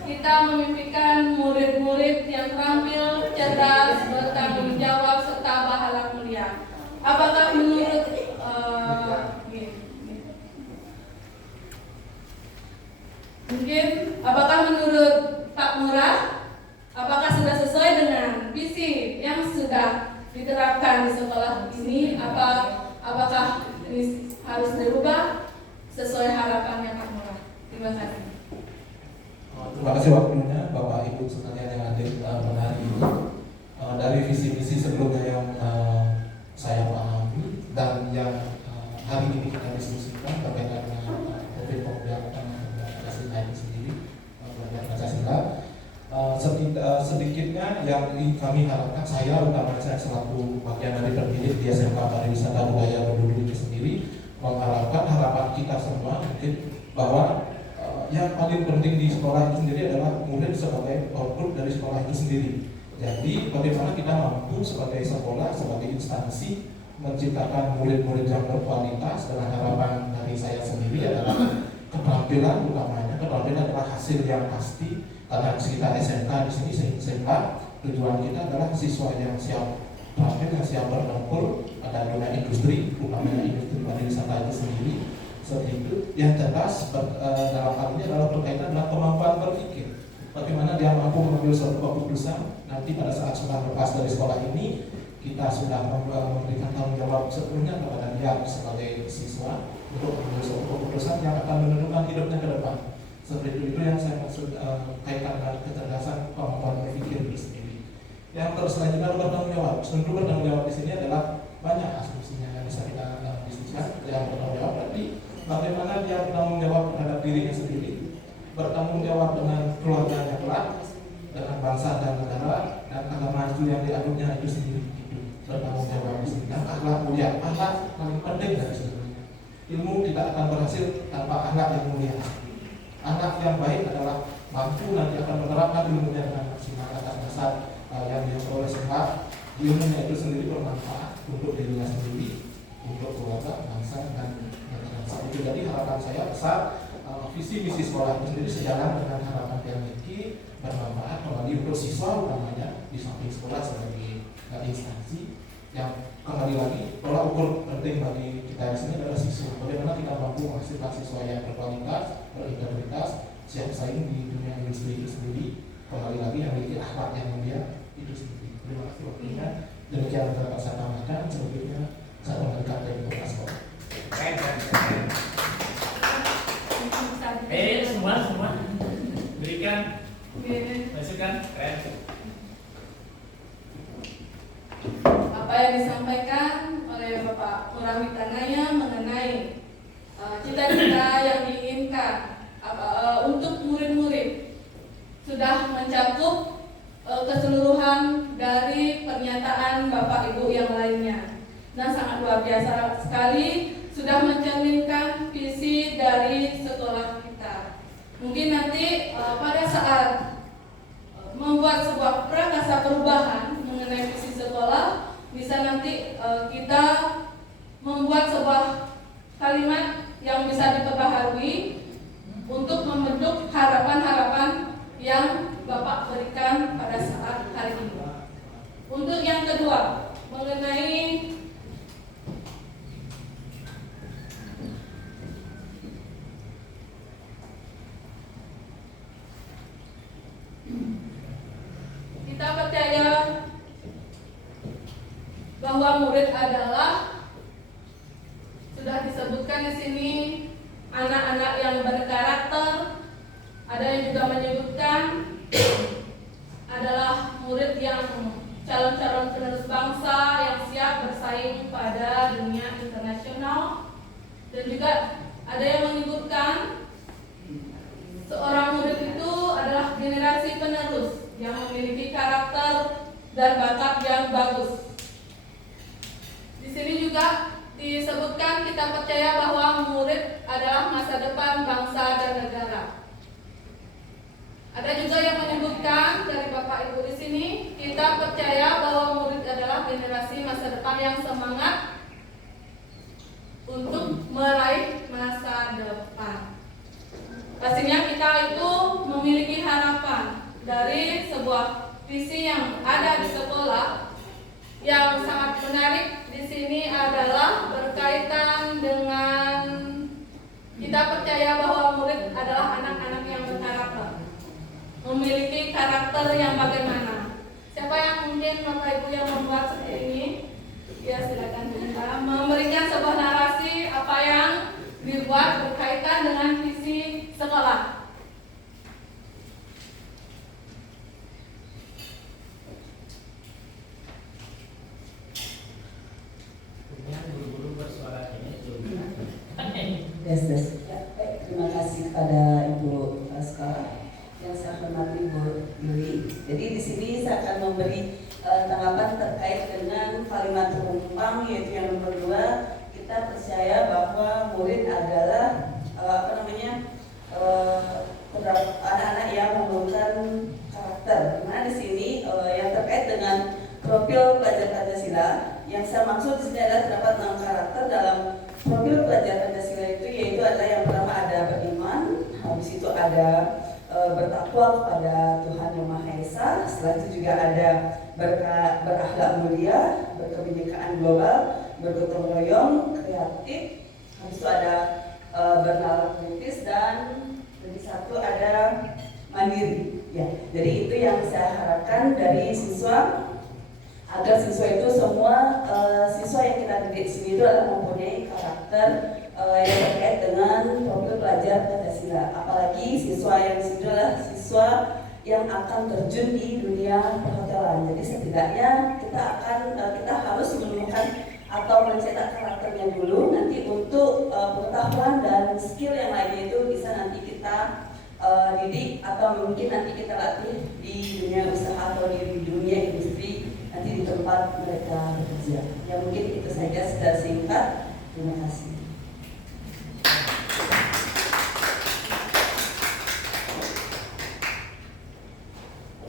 Kita memimpikan murid-murid yang terampil, cerdas, bertanggung jawab, serta berakhlak mulia. Apakah menurut apakah menurut Pak Murah, apakah sudah sesuai dengan visi yang sudah diterapkan di sekolah ini? Apakah ini harus dirubah sesuai harapannya Pak Murah? Terima kasih. Terima kasih waktunya Bapak Ibu sekalian yang hadir pada hari ini. Dari visi-visi sebelumnya yang saya pahami dan yang hari ini kita diskusikan berkaitan dengan topik pembelajaran Pancasila ini sendiri, pelajaran Pancasila, sedikitnya yang kami harapkan, saya utamanya saya selaku bagian dari pendidik di SMK Pariwisata Budaya Bendulu ini sendiri, mengharapkan harapan kita semua mungkin bahwa yang paling penting di sekolah itu sendiri adalah murid sebagai output dari sekolah itu sendiri. Jadi bagaimana kita mampu sebagai sekolah, sebagai instansi menciptakan murid-murid yang berkualitas, dengan harapan dari saya sendiri adalah keterampilan utamanya. Keterampilan adalah hasil yang pasti karena kita SMK di sini sehingga tujuan kita adalah siswa yang siap terampil, yang siap bertempur pada dunia industri, utamanya industri pariwisata itu sendiri. Seperti itu, yang jelas dalam hal ini adalah berkaitan dengan kemampuan berpikir. Bagaimana dia mampu mengambil suatu keputusan nanti pada saat sudah lepas dari sekolah ini, kita sudah memberikan tanggung jawab sepenuhnya kepada dia sebagai siswa untuk mengambil suatu keputusan yang akan menentukan hidupnya ke depan. Seperti itu yang saya maksud kaitan dengan kecerdasan kemampuan berpikir itu sendiri. Yang terus selanjutnya bertanggung jawab. Tentu bertanggung jawab di sini adalah banyak asumsinya yang bisa kita diskusikan. Yang bertanggung jawab berarti bagaimana dia bertanggung jawab terhadap dirinya sendiri, bertanggung jawab dengan keluarganya kelak, dengan bangsa dan negara, dan agama itu yang dianutnya itu sendiri. Itu bertanggung jawab di sini. Dan akhlak mulia, akhlak paling penting dari sebenarnya. Ilmu tidak akan berhasil tanpa akhlak yang mulia. Akhlak yang baik adalah mampu nanti akan menerapkan ilmunya dengan maksimal atas dasar yang diperoleh sebab ilmunya itu sendiri bermanfaat untuk dirinya sendiri, untuk keluarga, bangsa, dan negara. Itu jadi harapan saya besar, visi misi sekolah itu sendiri sejalan dengan harapan yang memiliki bermanfaat kembali untuk siswa utamanya di samping sekolah sebagai instansi yang kembali lagi tolak ukur penting bagi kita di sini adalah siswa. Bagaimana kita mampu menghasilkan siswa yang berkualitas, berintegritas, siap saing di dunia industri itu sendiri. Kembali lagi yang memiliki akhlak yang mulia itu sendiri. Terima kasih waktunya. Demikian yang dapat saya tambahkan. Selanjutnya saya kembalikan ke Bapak Sekolah. Semua berikan Oke. Masukan keren. Apa yang disampaikan oleh Bapak Murawi Tanaya mengenai cita-cita yang diinginkan untuk murid-murid sudah mencakup keseluruhan dari pernyataan Bapak Ibu yang lainnya. Nah, sangat luar biasa sekali, sudah mencerminkan visi dari sekolah kita. Mungkin nanti pada saat membuat sebuah prakasa perubahan mengenai visi sekolah, bisa nanti kita membuat sebuah kalimat yang bisa diperbaharui untuk membentuk harapan-harapan yang Bapak berikan pada saat hari ini. Untuk yang kedua, mengenai kita percaya bahwa murid adalah, sudah disebutkan di sini, anak-anak yang berkarakter. Ada yang juga menyebutkan adalah murid yang calon-calon penerus bangsa yang siap bersaing pada dunia internasional. Dan juga ada yang menyebutkan seorang murid itu adalah generasi penerus yang memiliki karakter dan bakat yang bagus. Di sini juga disebutkan kita percaya bahwa murid adalah masa depan bangsa dan negara. Ada juga yang menyebutkan dari Bapak Ibu di sini, kita percaya bahwa murid adalah generasi masa depan yang semangat untuk meraih masa depan. Pastinya kita itu memiliki harapan dari sebuah visi yang ada di sekolah. Yang sangat menarik di sini adalah berkaitan dengan kita percaya bahwa murid adalah anak-anak yang berkarakter, memiliki karakter yang bagaimana. Siapa yang mungkin Bapak Ibu yang membuat seperti ini? Ya, silakan kita memberikan sebuah narasi apa yang dibuat berkaitan dengan visi sekolah. Guru-guru bersuara ini juga. Yes. Ya, baik, terima kasih kepada Ibu Sekolah yang saya hormati Bu Yuli. Jadi di sini saya akan memberi tanggapan terkait dengan kalimat penumpang, yaitu yang nomor 2. Kita percaya bahwa murid adalah anak-anak yang mengembangkan karakter. Dimana di sini yang terkait dengan profil pelajar Pancasila, yang saya maksud di sini adalah terdapat 6 karakter dalam profil pelajar Pancasila itu, yaitu adalah yang pertama ada beriman, habis itu ada bertakwa kepada Tuhan Yang Maha Esa, setelah itu juga ada berakhlak mulia, berkebinekaan global, bergotong royong, kreatif, habis itu ada bernalar kritis, dan lebih satu ada mandiri. Ya, jadi itu yang saya harapkan dari siswa, agar siswa itu semua siswa yang kita didik di sini itu adalah mempunyai karakter yang terkait dengan profil pelajar Pancasila. Apalagi siswa yang di sini adalah siswa yang akan terjun di dunia perhotelan. Jadi setidaknya kita harus menemukan atau mencetak karakternya dulu. Nanti untuk pengetahuan dan skill yang lainnya itu bisa nanti kita didik atau mungkin nanti kita latih di dunia usaha atau di dunia industri nanti di tempat mereka bekerja. Ya, mungkin itu saja secara singkat. Terima kasih.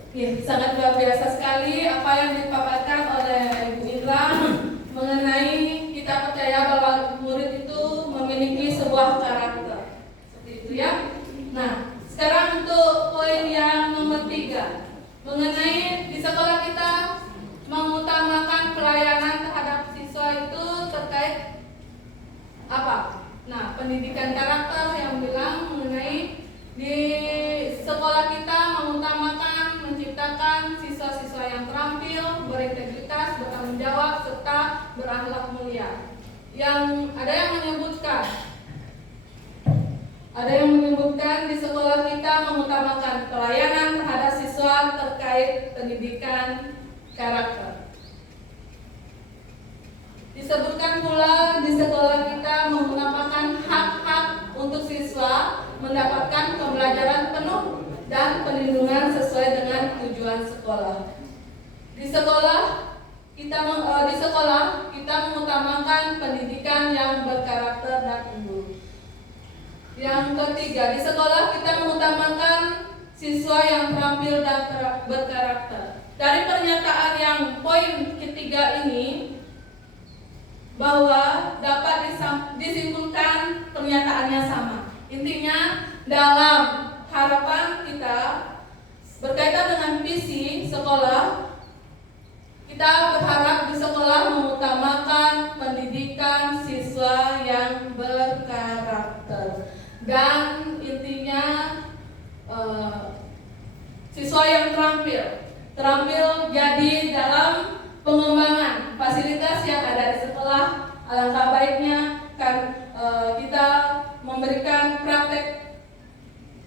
Ya, sangat luar biasa sekali apa yang dipaparkan oleh Ibu Indra mengenai kita percaya bahwa murid itu memiliki sebuah karakter. Seperti itu ya. Nah, sekarang untuk poin yang nomor 3, mengenai di sekolah kita mengutamakan pelayanan terhadap siswa itu terkait apa? Nah, pendidikan karakter yang bilang mengenai di sekolah kita mengutamakan menciptakan siswa-siswa yang terampil, berintegritas, bertanggung jawab, serta berakhlak mulia. Ada yang menyebutkan dan di sekolah kita mengutamakan pelayanan terhadap siswa terkait pendidikan karakter. Disebutkan pula di sekolah kita mengutamakan hak-hak untuk siswa mendapatkan pembelajaran penuh dan perlindungan sesuai dengan tujuan sekolah. Di sekolah kita mengutamakan pendidikan yang berkarakter dan unggul. Yang ketiga, di sekolah kita mengutamakan siswa yang terampil dan berkarakter. Dari pernyataan yang poin ketiga ini, bahwa dapat disimpulkan pernyataannya sama. Intinya dalam harapan kita berkaitan dengan visi sekolah, kita berharap di sekolah mengutamakan pendidikan siswa yang berkarakter dan intinya siswa yang terampil jadi dalam pengembangan fasilitas yang ada di sekolah. Alangkah baiknya kan kita memberikan praktek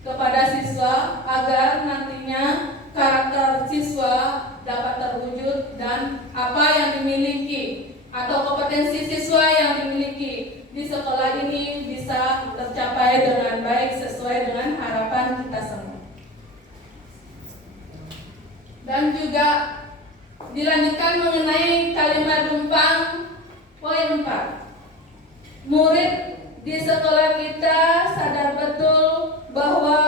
kepada siswa agar nantinya karakter siswa dapat terwujud dan apa yang dimiliki atau kompetensi siswa yang dimiliki di sekolah ini bisa tercapai dengan baik sesuai dengan harapan kita semua. Dan juga dilanjutkan mengenai kalimat Dumpang poin 4. Murid di sekolah kita sadar betul bahwa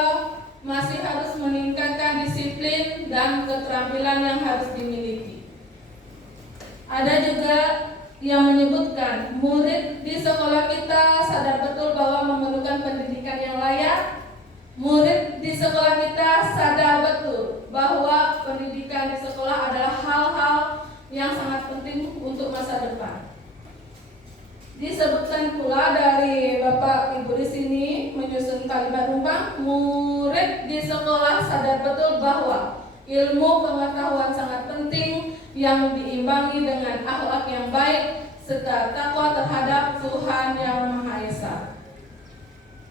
masih harus meningkatkan disiplin dan keterampilan yang harus dimiliki. Ada juga yang menyebutkan murid di sekolah kita sadar betul bahwa memerlukan pendidikan yang layak. Murid di sekolah kita sadar betul bahwa pendidikan di sekolah adalah hal-hal yang sangat penting untuk masa depan. Disebutkan pula dari Bapak Ibu di sini menyusun kalimat Dumpang, murid di sekolah sadar betul bahwa ilmu pengetahuan sangat penting yang diimbangi dengan akhlak yang baik serta takwa terhadap Tuhan Yang Maha Esa.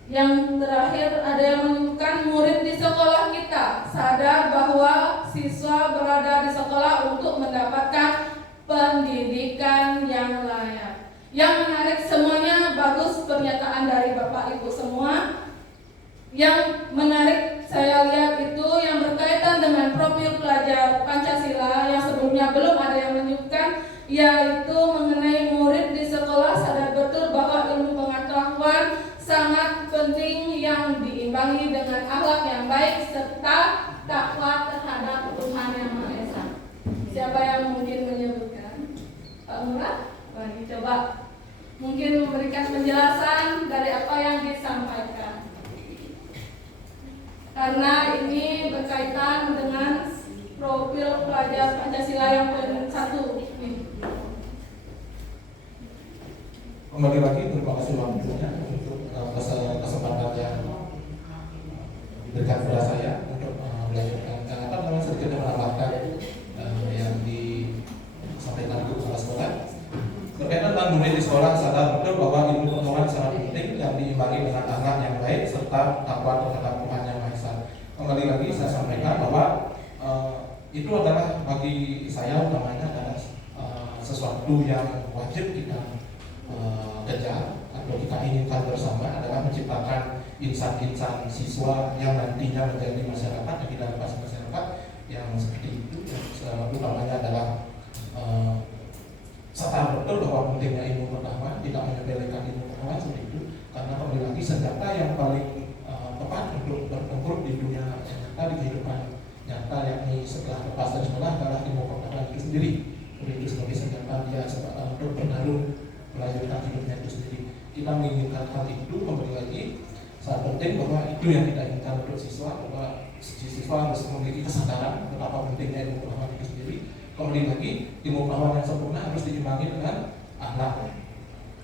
Yang terakhir ada yang menyebutkan murid di sekolah kita sadar bahwa siswa berada di sekolah untuk mendapatkan pendidikan yang layak. Yang menarik semuanya bagus pernyataan dari Bapak Ibu semua. Yang menarik saya lihat itu yang berkaitan dengan profil pelajar Pancasila yang sebelumnya belum ada yang menyebutkan, yaitu mengenai murid di sekolah sadar betul bahwa ilmu pengetahuan sangat penting yang diimbangi dengan akhlak yang baik serta takwa terhadap Tuhan Yang Maha Esa. Siapa yang mungkin menyebutkan? Pak Murad? Mari coba mungkin memberikan penjelasan dari apa yang disampaikan. Karena ini berkaitan dengan profil pelajar Pancasila yang poin 1 nih. Kembali lagi terima kasih waktunya untuk kesempatan yang diberikan kepada saya untuk melanjutkan sedikit menambahkan yang disampaikan Ibu Kepala Sekolah. Berkaitan dengan murid di sekolah sadar betul bahwa ilmu pengetahuan sangat penting yang diimbangi dengan akhlak yang baik serta takwa terhadap Tuhan Yang Maha Esa. Kembali lagi saya sampaikan bahwa itu adalah bagi saya utamanya adalah sesuatu yang wajib kita kejar atau kita inginkan bersama adalah menciptakan insan-insan siswa yang nantinya menjadi masyarakat yang kita lepas masyarakat yang seperti itu. Yang utamanya adalah sadar betul bahwa pentingnya ilmu pengetahuan, tidak menyepelekan ilmu pengetahuan seperti itu, karena kembali lagi senjata yang paling tepat untuk bertempur di dunia nyata, di kehidupan nyata, yakni setelah lepas dari sekolah adalah ilmu pengetahuan itu sendiri. Itu sebagai senjata dia untuk bertarung melanjutkan hidupnya itu sendiri. Kita menginginkan hal itu, kembali lagi sangat penting bahwa itu yang kita inginkan untuk siswa, bahwa siswa harus memiliki kesadaran betapa pentingnya ilmu pengetahuan itu sendiri. Kembali lagi ilmu pengetahuan yang sempurna harus diimbangi dengan akhlak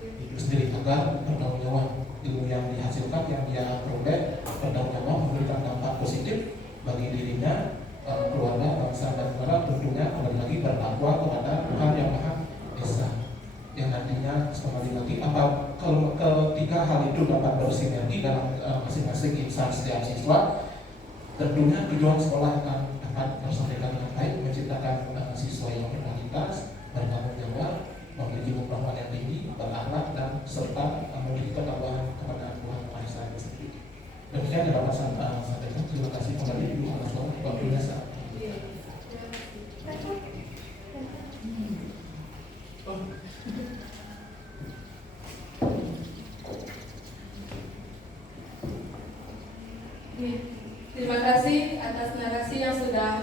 itu sendiri agar bertanggung jawab ilmu yang dihasilkan, yang dia peroleh bertanggung jawab memberikan dampak positif bagi dirinya, keluarga, bangsa dan negara, tentunya kembali lagi bertakwa kepada Tuhan Yang Maha Esa yang nantinya kembali lagi, apa kalau ketiga hal itu dapat bersinergi dalam masing-masing instansi setiap siswa, tentunya tujuan sekolah akan tersampaikan dengan baik, menciptakan siswa yang berkualitas, bertanggung jawab, memiliki pengetahuan yang tinggi, berakhlak, dan serta memiliki ketakwaan kepada Tuhan Maha Esa itu sendiri. Demikian yang dapat saya sampaikan. Terima kasih kembali Ibu Kepala Sekolah. Waktunya saya. Terima kasih atas narasi yang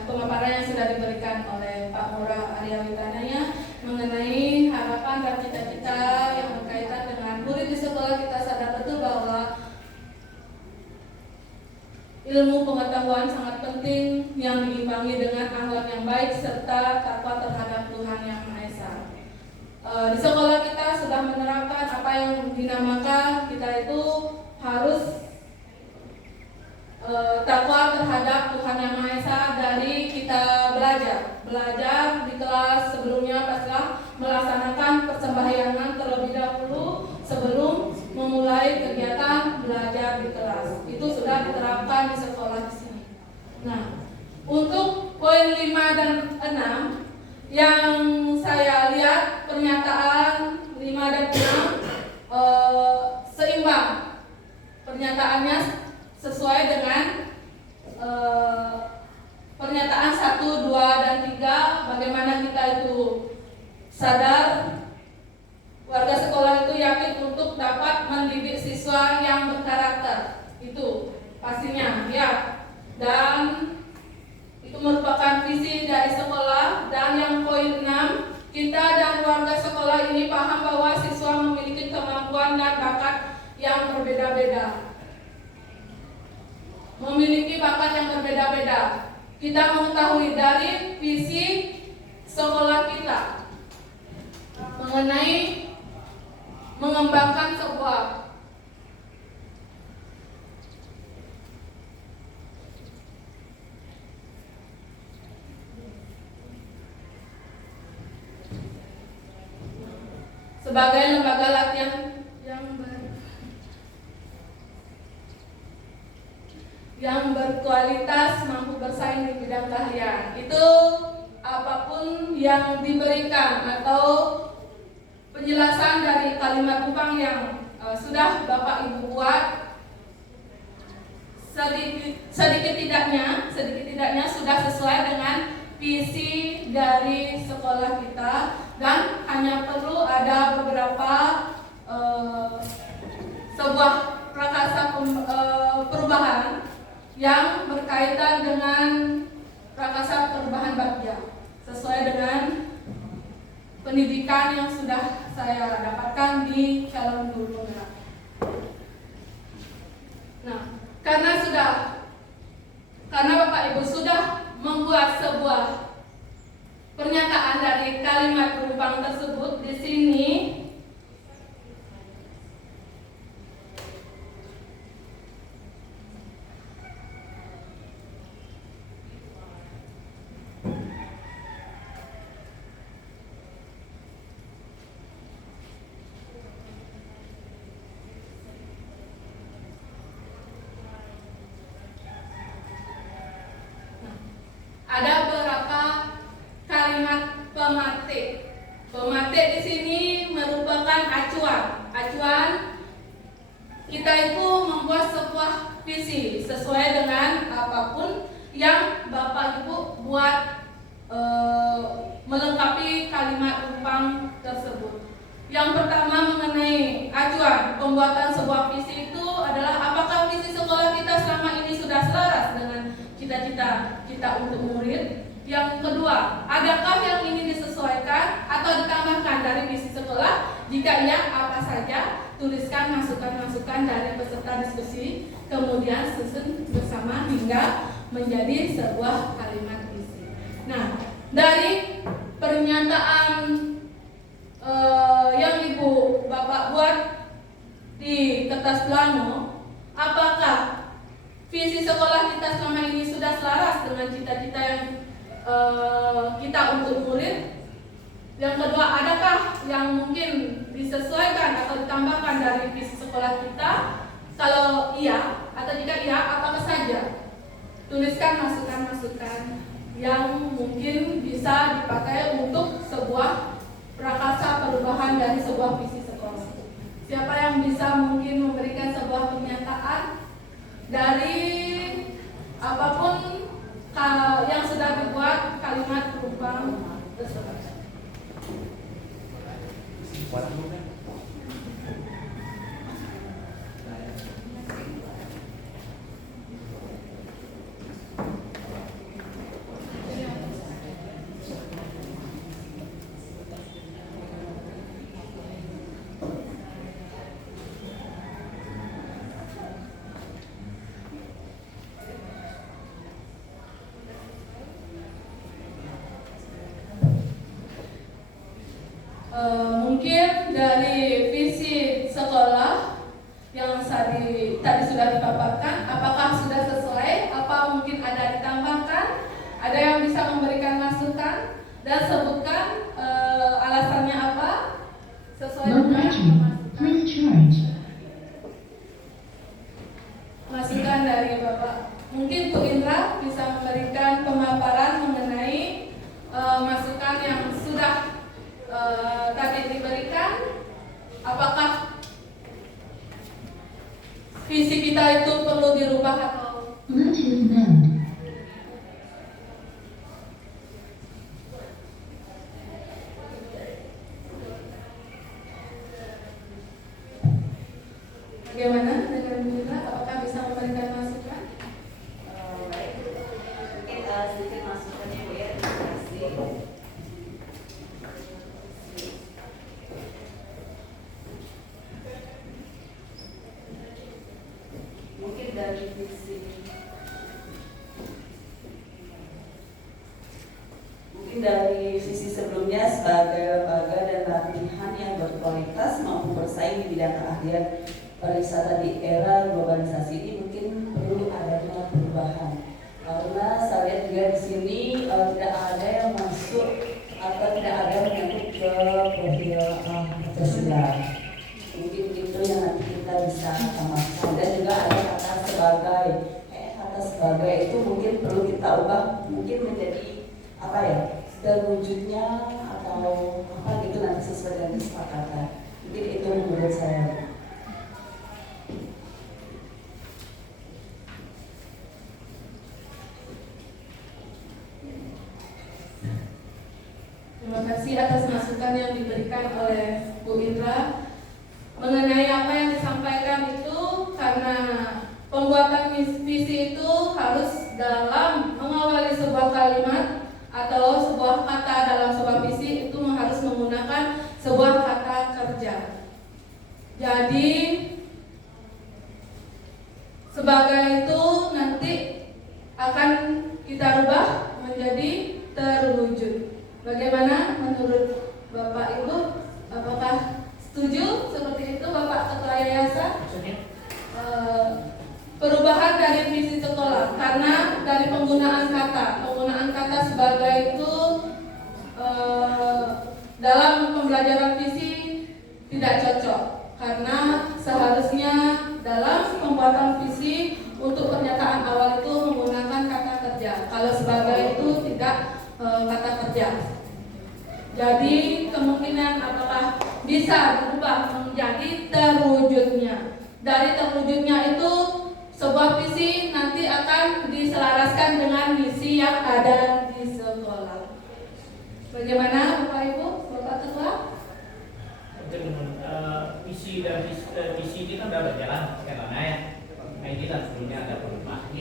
pemaparan yang sudah diberikan oleh Pak Mura Arya Witanaya mengenai harapan dan cita-cita yang berkaitan dengan murid di sekolah. Kita sadar betul bahwa ilmu pengetahuan sangat penting yang diimbangi dengan akhlak yang baik serta takwa terhadap Tuhan Yang Maha Esa. Di sekolah kita sudah menerapkan apa yang dinamakan kita itu harus takwa terhadap Tuhan Yang Maha Esa dari kita belajar di kelas sebelumnya. Pastilah melaksanakan persembahyangan terlebih dahulu sebelum memulai kegiatan belajar di kelas. Itu sudah diterapkan di sekolah di sini. Nah, untuk poin 5 dan 6 yang saya lihat pernyataan 5 dan 6 seimbang. Pernyataannya sesuai dengan pernyataan 1, 2, dan 3. Bagaimana kita itu sadar warga sekolah itu yakin untuk dapat mendidik siswa yang berkarakter. Itu pastinya ya. Dan itu merupakan visi dari sekolah. Dan yang poin 6, kita dan warga sekolah ini paham bahwa siswa memiliki kemampuan dan bakat yang berbeda-beda. Kita mengetahui dari visi sekolah kita mengenai mengembangkan sebuah sebagai lembaga latihan yang berkualitas, mampu bersaing di bidang keahlian. Itu apapun yang diberikan atau penjelasan dari kalimat Kupang yang sudah Bapak Ibu buat, sedikit tidaknya sudah sesuai dengan visi dari sekolah kita, dan hanya perlu ada beberapa sebuah prakasa perubahan yang berkaitan dengan prakasa perubahan bagja sesuai dengan pendidikan yang sudah saya dapatkan di calon guru. Nah, karena Bapak Ibu sudah membuat sebuah pernyataan dari kalimat perubahan tersebut di sini, ada beberapa kalimat pematik. Pematik di sini merupakan acuan. Kita itu membuat sebuah visi sesuai dengan apapun yang Bapak Ibu buat melengkapi kalimat Kupang tersebut. Yang pertama mengenai acuan pembuatan sebuah visi itu adalah apakah visi sekolah kita selama ini sudah selaras dengan cita-cita kita untuk murid. Yang kedua, adakah yang ini disesuaikan atau ditambahkan dari visi sekolah? Jika iya, apa saja? Tuliskan masukan-masukan dari peserta diskusi, kemudian susun bersama hingga menjadi sebuah kalimat visi. Nah, dari pernyataan yang Ibu Bapak buat di kertas plano, apakah visi sekolah kita selama ini sudah selaras dengan cita-cita yang kita untuk murid? Yang kedua, adakah yang mungkin disesuaikan atau ditambahkan dari visi sekolah kita? Kalau iya, atau jika iya, apa saja? Tuliskan masukan-masukan yang mungkin bisa dipakai untuk sebuah prakasa perubahan dari sebuah visi sekolah. Siapa yang bisa mungkin memberikan sebuah pernyataan dari apapun yang sudah dibuat kalimat perubahan tersebut? Mungkin dari visi sekolah yang tadi sudah dipaparkan, apakah sudah sesuai? Apa mungkin ada ditambahkan? Ada yang bisa memberikan masukan dan sebutkan alasannya apa? Sesuai dengan masukan dari Bapak. Mungkin Bu Indra bisa memberikan pemaparan mengenai masukan yang sudah tadi diberikan. Apakah visi kita itu perlu dirubah atau bagaimana dengan Bu Indra? Apakah bisa memberikan masukan? Baik, mungkin sedikit masukannya Bu ya, terima kasih. Mungkin dari visi sebelumnya sebagai lembaga dan latihan yang berkualitas mampu bersaing di bidang keahlian pariwisata di era globalisasi ini mungkin perlu adanya perubahan. Karena saya lihat juga di sini tidak ada yang masuk atau tidak ada yang menyangkut ke profil Pancasila. Mungkin itu yang nanti kita bisa tambahkan, dan juga ada kata sebagai itu mungkin perlu kita ubah, mungkin menjadi apa ya, terwujudnya atau apa gitu, nanti sesuai dengan kesepakatan. Mungkin itu menurut saya. Terima kasih atas masukan yang diberikan oleh Bu Indra mengenai apa yang disampaikan itu. Karena pembuatan visi itu harus dalam mengawali sebuah kalimat atau sebuah kata dalam sebuah visi itu harus menggunakan sebuah kata kerja. Jadi sebagai itu nanti akan kita rubah menjadi terwujud. Bagaimana menurut Bapak Ibu? Apakah setuju seperti itu Bapak Ketua Yayasan? Perubahan dari visi sekolah karena dari penggunaan kata sebagai itu dalam pembelajaran visi tidak cocok, karena seharusnya dalam pembuatan visi untuk pernyataan awal itu menggunakan kata kerja. Kalau sebagai itu tidak kata kerja. Jadi kemungkinan apakah bisa berubah menjadi terwujudnya. Dari terwujudnya itu sebuah visi nanti akan diselaraskan dengan misi yang ada di sekolah. Bagaimana Bapak Ibu, Bapak Ketua? Visi dan visi ini kan udah berjalan karena ya. Nah ini kan sebelumnya ada perubahan.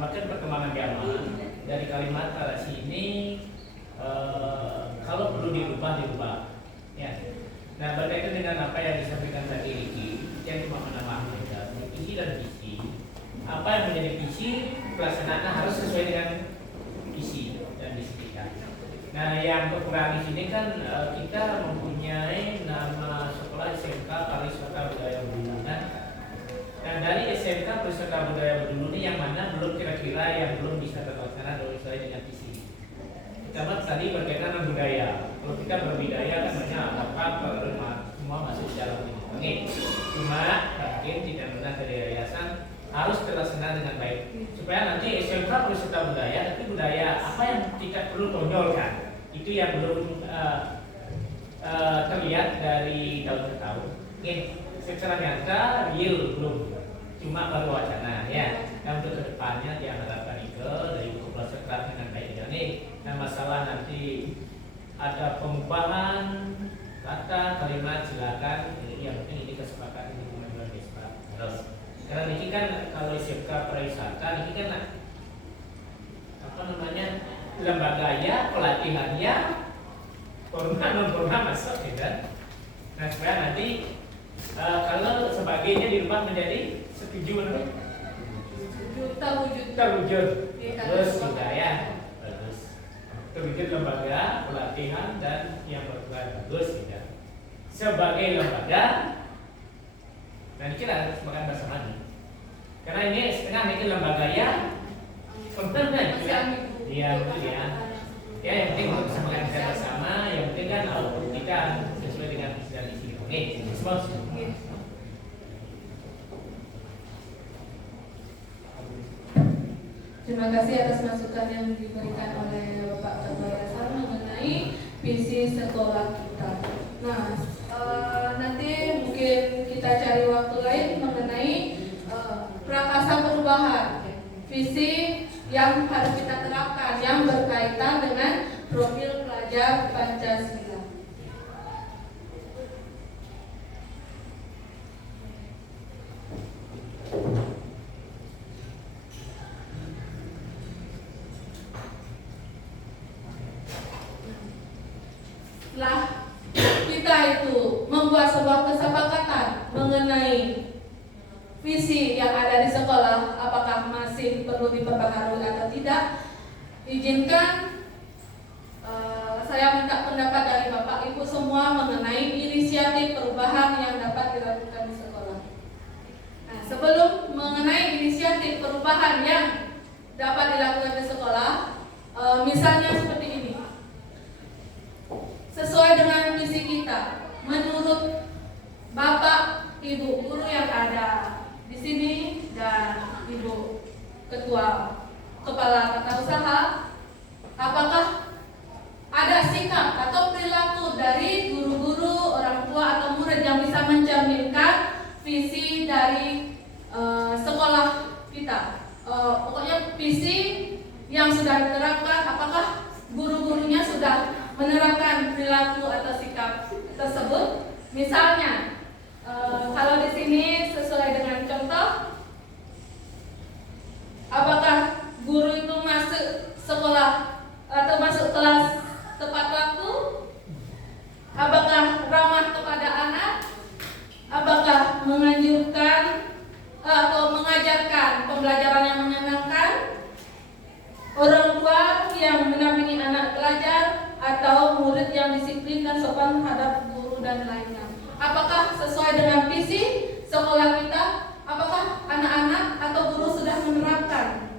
Makin perkembangan zaman dari kalimat narasi ini kalau perlu dirubah. Ya. Nah berkaitan dengan apa yang disampaikan tadi Riki, yang menambahkan visi dan visi. Apa yang menjadi visi pelaksanaan harus sesuai dengan visi dan visi kita. Nah yang kekurangan di sini kan kita mempunyai nama sekolah SMK Pariwisata Budaya Bendunu. Nah dari SMK Pariwisata Budaya Bendunu ini yang mana belum kira-kira yang belum bisa terlaksana sesuai dengan visi. Pertama tadi berkaitan dengan budaya. Kalau kita kita berbudaya kan banyak apa semua masuk di dalam ini. Cuma mungkin tidak pernah dari yayasan harus terlaksana dengan baik supaya nanti SMK Pariwisata Budaya, tapi budaya apa yang tidak perlu tonjolkan itu yang belum terlihat dari tahun ke tahun. Oke, secara nyata real belum, cuma baru wacana ya. Dan untuk kedepannya diharapkan itu dari populasi dengan baik ini. Nah masalah nanti ada pengubahan kata kalimat silakan. Yang penting ini kesepakatan di dua desa. Terus karena ini kan kalau SMK Pariwisata ini kan apa namanya lembaganya, pelatihannya, formal non formal masuk ya kan. Nah supaya nanti kalau sebagainya dirubah menjadi setuju terwujud terus budaya bagus, terwujud lembaga pelatihan dan yang berperan bagus ya. Sebagai lembaga, nanti kita harus makan bersama nih. Karena ini setengah ini lembaga ya, benar ya, ya yang penting untuk bisa makan bersama, yang penting kan kita sesuai dengan visi dan misi. Oke, semua. Terima kasih atas masukan yang diberikan oleh Bapak Ketua Yayasan mengenai visi sekolah kita. Nah, nanti mungkin kita cari waktu lain mengenai prakasa perubahan, visi yang harus kita terapkan yang berkaitan dengan profil pelajar Pancasila. Setelah kita itu membuat sebuah kesepakatan mengenai visi yang ada di sekolah, apakah masih perlu diperbaharui atau tidak, izinkan saya minta pendapat dari Bapak Ibu semua mengenai inisiatif perubahan yang dapat dilakukan di sekolah. Nah, sebelum mengenai inisiatif perubahan yang dapat dilakukan di sekolah, misalnya seperti ini. Sesuai dengan visi kita, menurut Bapak Ibu guru yang ada di sini dan Ibu Ketua Kepala Tata Usaha, apakah ada sikap atau perilaku dari guru-guru, orang tua atau murid yang bisa mencerminkan visi dari sekolah kita? Pokoknya visi yang sudah diterapkan, apakah guru-gurunya sudah menerapkan perilaku atau sikap tersebut? Misalnya, kalau di sini sesuai dengan contoh, apakah guru itu masuk sekolah atau masuk kelas tepat waktu? Apakah ramah kepada anak? Apakah menganjurkan atau mengajarkan pembelajaran yang menyenangkan? Orang tua yang mendampingi anak pelajar atau murid yang disiplin dan sopan terhadap guru dan lainnya. Apakah sesuai dengan visi sekolah kita? Apakah anak-anak atau guru sudah menerapkan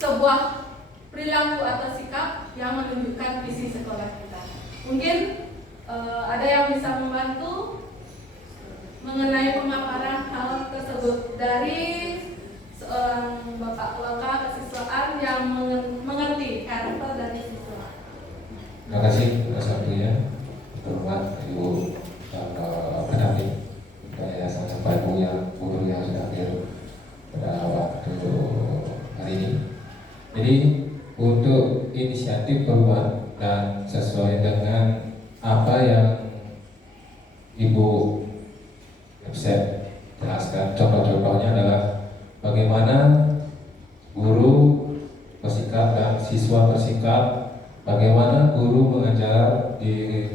sebuah perilaku atau sikap yang menunjukkan visi sekolah kita? Mungkin ada yang bisa membantu mengenai pemaparan hal tersebut dari seorang Bapak Waka kesiswaan yang mengerti karakter dari siswa. Terima kasih atas waktunya, hormat Ibu pendamping Yayasan Bapak Ibu yang guru yang sudah hadir pada waktu hari ini. Jadi untuk inisiatif perubahan dan sesuai dengan apa yang Ibu Epset jelaskan, contoh-contohnya adalah bagaimana guru bersikap dan siswa bersikap, bagaimana guru mengajar di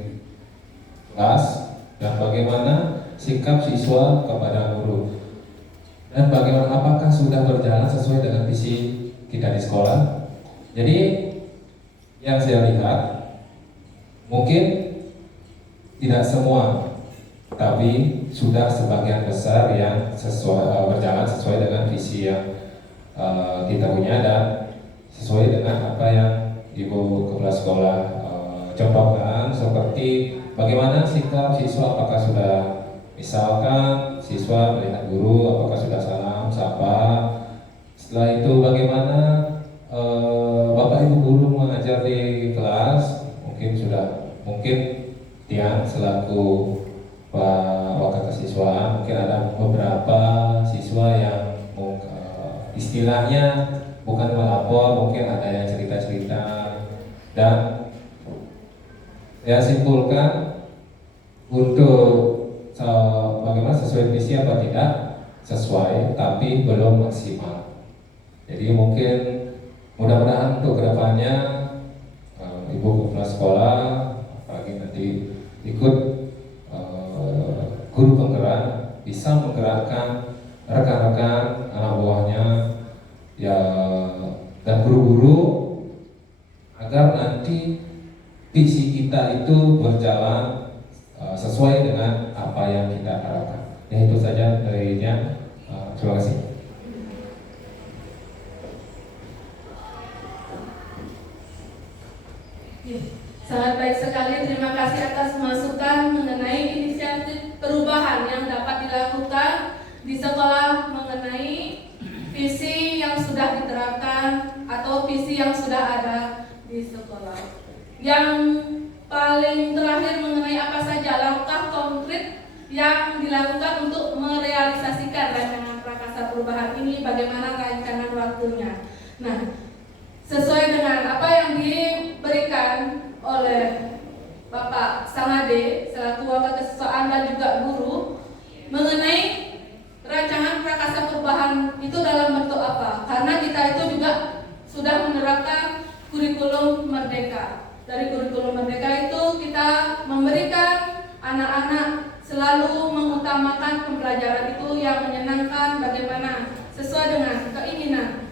kelas, dan bagaimana sikap siswa kepada guru, dan bagaimana apakah sudah berjalan sesuai dengan visi kita di sekolah. Jadi yang saya lihat mungkin tidak semua, tapi sudah sebagian besar yang berjalan sesuai dengan visi yang kita punya dan sesuai dengan apa yang Ibu Kepala Sekolah contohkan seperti bagaimana sikap siswa, apakah sudah, misalkan siswa melihat guru apakah sudah salam sapa. Setelah itu bagaimana Bapak Ibu guru mengajar di kelas, mungkin Tiang selaku wakil kesiswaan, mungkin ada beberapa siswa yang istilahnya bukan melapor, mungkin ada yang cerita-cerita, dan saya simpulkan untuk bagaimana sesuai visi apa tidak sesuai, tapi belum maksimal. Jadi mungkin mudah-mudahan untuk kedepannya Ibu kepala sekolah apalagi nanti ikut guru penggerak bisa menggerakkan rekan-rekan anak buahnya ya dan guru-guru agar nanti visi kita itu berjalan sesuai dengan apa yang kita harapkan. Ya itu saja darinya. Terima kasih. Sangat baik sekali, terima kasih atas masukan mengenai inisiatif perubahan yang dapat dilakukan di sekolah mengenai visi yang sudah diterapkan atau visi yang sudah ada di sekolah. Yang paling terakhir mengenai apa saja langkah konkret yang dilakukan untuk merealisasikan rancangan prakarsa perubahan ini, bagaimana rancangan waktunya. Nah, sesuai dengan apa yang diberikan oleh Bapak Samade selaku wakil kesiswaan dan juga guru mengenai rancangan prakarsa perubahan itu dalam bentuk apa? Karena kita itu juga sudah menerapkan kurikulum merdeka. Dari kurikulum merdeka itu kita memberikan anak-anak selalu mengutamakan pembelajaran itu yang menyenangkan, bagaimana sesuai dengan keinginan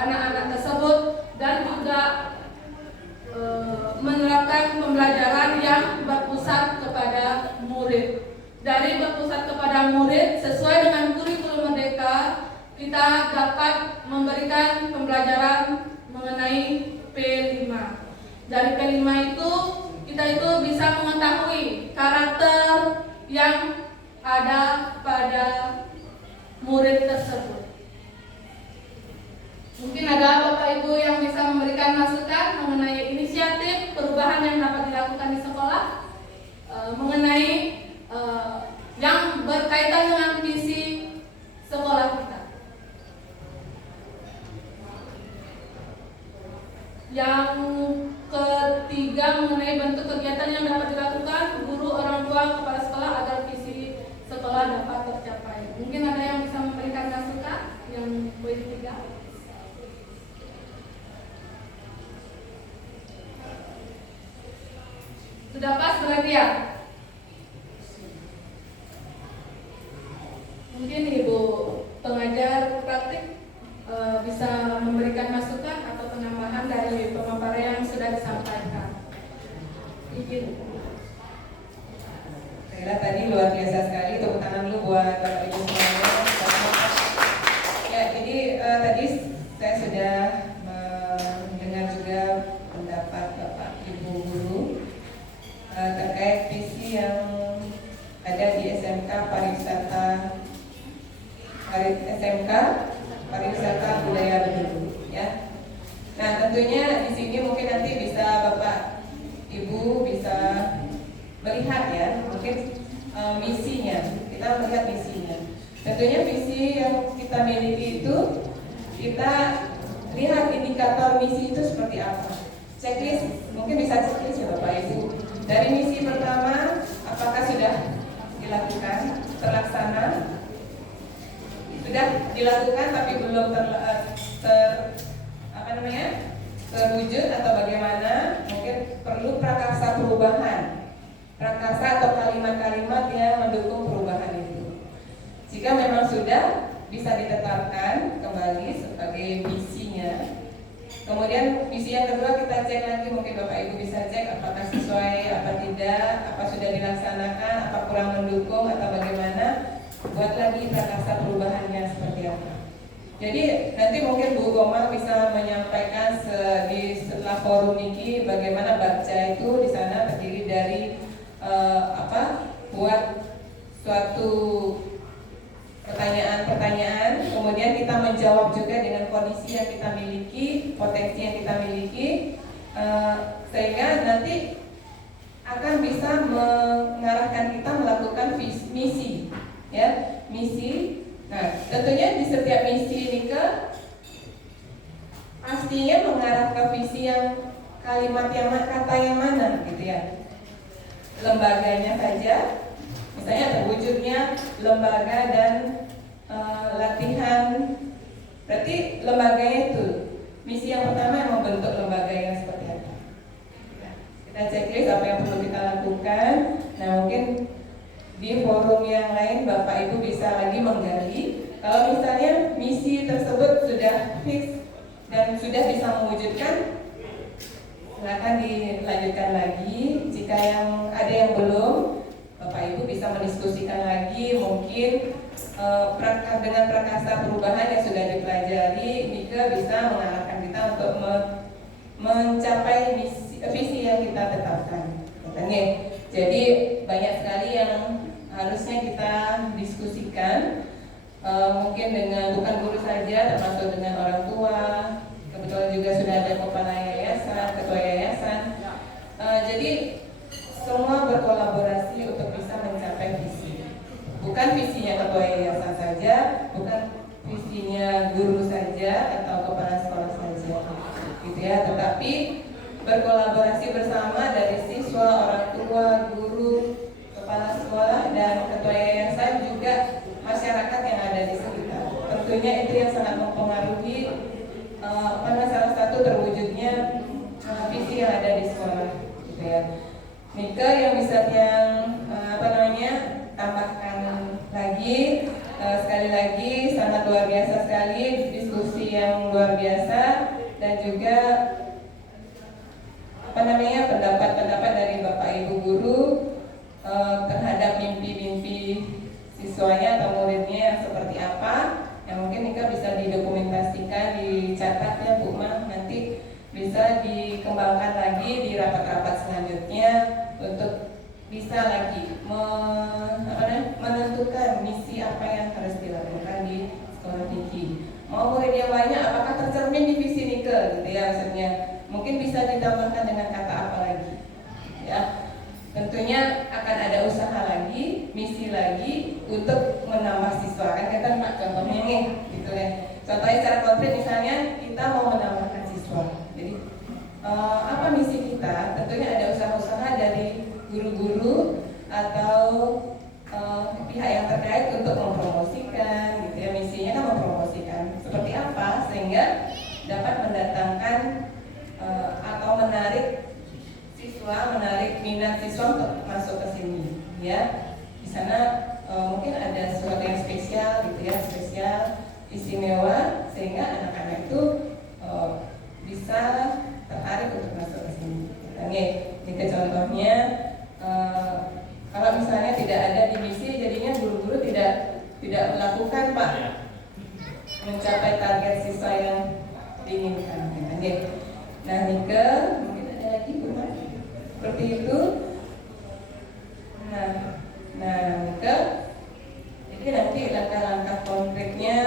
anak-anak tersebut, dan juga menerapkan pembelajaran yang berpusat kepada murid. Dari berpusat kepada murid sesuai dengan kurikulum merdeka, kita dapat memberikan pembelajaran mengenai P5. Dari P5 itu kita itu bisa mengetahui karakter yang ada pada murid tersebut. Mungkin ada Bapak Ibu yang bisa memberikan masukan mengenai inisiatif perubahan yang dapat dilakukan di sekolah, mengenai yang berkaitan dengan visi sekolah kita. Yang ketiga mengenai bentuk kegiatan yang dapat dilakukan guru, orang tua, kepala sekolah agar visi sekolah dapat tercapai. Mungkin ada yang bisa memberikan masukan yang poin 3. Sudah pas berarti ya? Mungkin Ibu pengajar praktik bisa memberikan masukan atau penambahan dari pemaparan yang sudah disampaikan. Izin. Saya tadi luar biasa sekali, tepuk tangan dulu buat Bapak Ibu semuanya. Ya, jadi tadi saya sudah mendengar juga pendapat Bapak Ibu guru terkait visi yang ada di SMK Pariwisata Budaya Bedulu, ya. Nah, tentunya di sini mungkin nanti bisa Bapak Ibu bisa melihat ya, mungkin misinya. Kita melihat misinya. Tentunya visi yang kita miliki itu kita lihat indikator misi itu seperti apa. Checklist, mungkin bisa checklist ya Bapak Ibu. Dari misi pertama, apakah sudah dilakukan, terlaksana? Sudah dilakukan tapi belum terwujud atau bagaimana? Mungkin perlu prakarsa perubahan, prakarsa atau kalimat-kalimat yang mendukung perubahan itu. Jika memang sudah bisa ditetapkan kembali sebagai visinya. Kemudian visi yang kedua kita cek lagi, mungkin Bapak Ibu bisa cek apakah sesuai, apa tidak, apa sudah dilaksanakan, apa kurang mendukung atau bagaimana. Buat lagi prakarsa perubahannya seperti apa. Jadi nanti mungkin Bu Goma bisa menyampaikan menyampaikan setelah forum ini bagaimana Bakca itu di sana terdiri dari buat suatu pertanyaan-pertanyaan, kemudian kita menjawab juga dengan kondisi yang kita miliki, potensi yang kita miliki, sehingga nanti akan bisa mengarahkan kita melakukan misi, ya, misi. Nah, tentunya di setiap misi ini pastinya mengarah ke visi yang kalimat yang kata yang mana, gitu ya. Lembaganya saja, misalnya terwujudnya lembaga dan latihan, berarti lembaganya itu misi yang pertama yang membentuk lembaga yang seperti apa. Kita checklist apa yang perlu kita lakukan. Nah, mungkin di forum yang lain Bapak Ibu bisa lagi menggali. Kalau misalnya misi tersebut sudah fix dan sudah bisa mewujudkan, silakan dilanjutkan lagi. Jika yang ada yang belum, Bapak Ibu bisa mendiskusikan lagi. Mungkin dengan prakasa perubahan yang sudah dipelajari, Nika bisa mengarahkan kita untuk mencapai visi yang kita tetapkan. Jadi banyak sekali yang harusnya kita diskusikan. Mungkin dengan bukan guru saja, termasuk dengan orang tua. Kebetulan juga sudah ada kepala yayasan, ketua yayasan. Jadi semua berkolaborasi untuk bisa mencapai visi. Bukan visinya ketua yayasan saja, bukan visinya guru saja atau kepala sekolah saja, gitu ya. Tetapi berkolaborasi bersama dari siswa, orang tua, guru, kepala sekolah, dan ketua yayasan, juga masyarakat yang ada di sekitar. Tentunya itu yang sangat mempengaruhi salah satu terwujudnya visi yang ada di sekolah, gitu ya. Nika yang bisa tambahkan lagi, sekali lagi sangat luar biasa sekali, diskusi yang luar biasa, dan juga pendapat-pendapat dari Bapak Ibu guru terhadap mimpi-mimpi siswanya atau muridnya yang seperti apa, yang mungkin Nika bisa didokumentasikan, dicatat ya Bu Ma, nanti bisa dikembangkan lagi di rapat-rapat selanjutnya untuk bisa lagi menentukan misi apa yang harus dilakukan di sekolah tinggi. Mau murid yang banyak, apakah tercermin di visi Nika, gitu ya, maksudnya mungkin bisa ditambahkan dengan kata apa lagi, ya. Tentunya akan ada usaha lagi, misi lagi untuk menambah siswa. Kan kita contohnya nih, gitu ya. Contohnya secara konkret, misalnya kita mau menambahkan siswa. Jadi apa misi kita? Tentunya ada usaha-usaha dari guru-guru atau pihak yang terkait untuk mempromosikan, gitu ya. Misinya kan mempromosikan seperti apa sehingga dapat mendatangkan atau menarik minat siswa untuk masuk ke sini, ya. Di sana mungkin ada sesuatu yang spesial, gitu ya, spesial, istimewa, sehingga anak-anak itu bisa tertarik untuk masuk ke sini. Jika contohnya kalau misalnya tidak ada di misi, jadinya guru-guru tidak melakukan Pak mencapai target siswa yang diinginkan. Nah, Nika mungkin ada lagi Bu, seperti itu. Nah, Nika, jadi nanti langkah-langkah konkretnya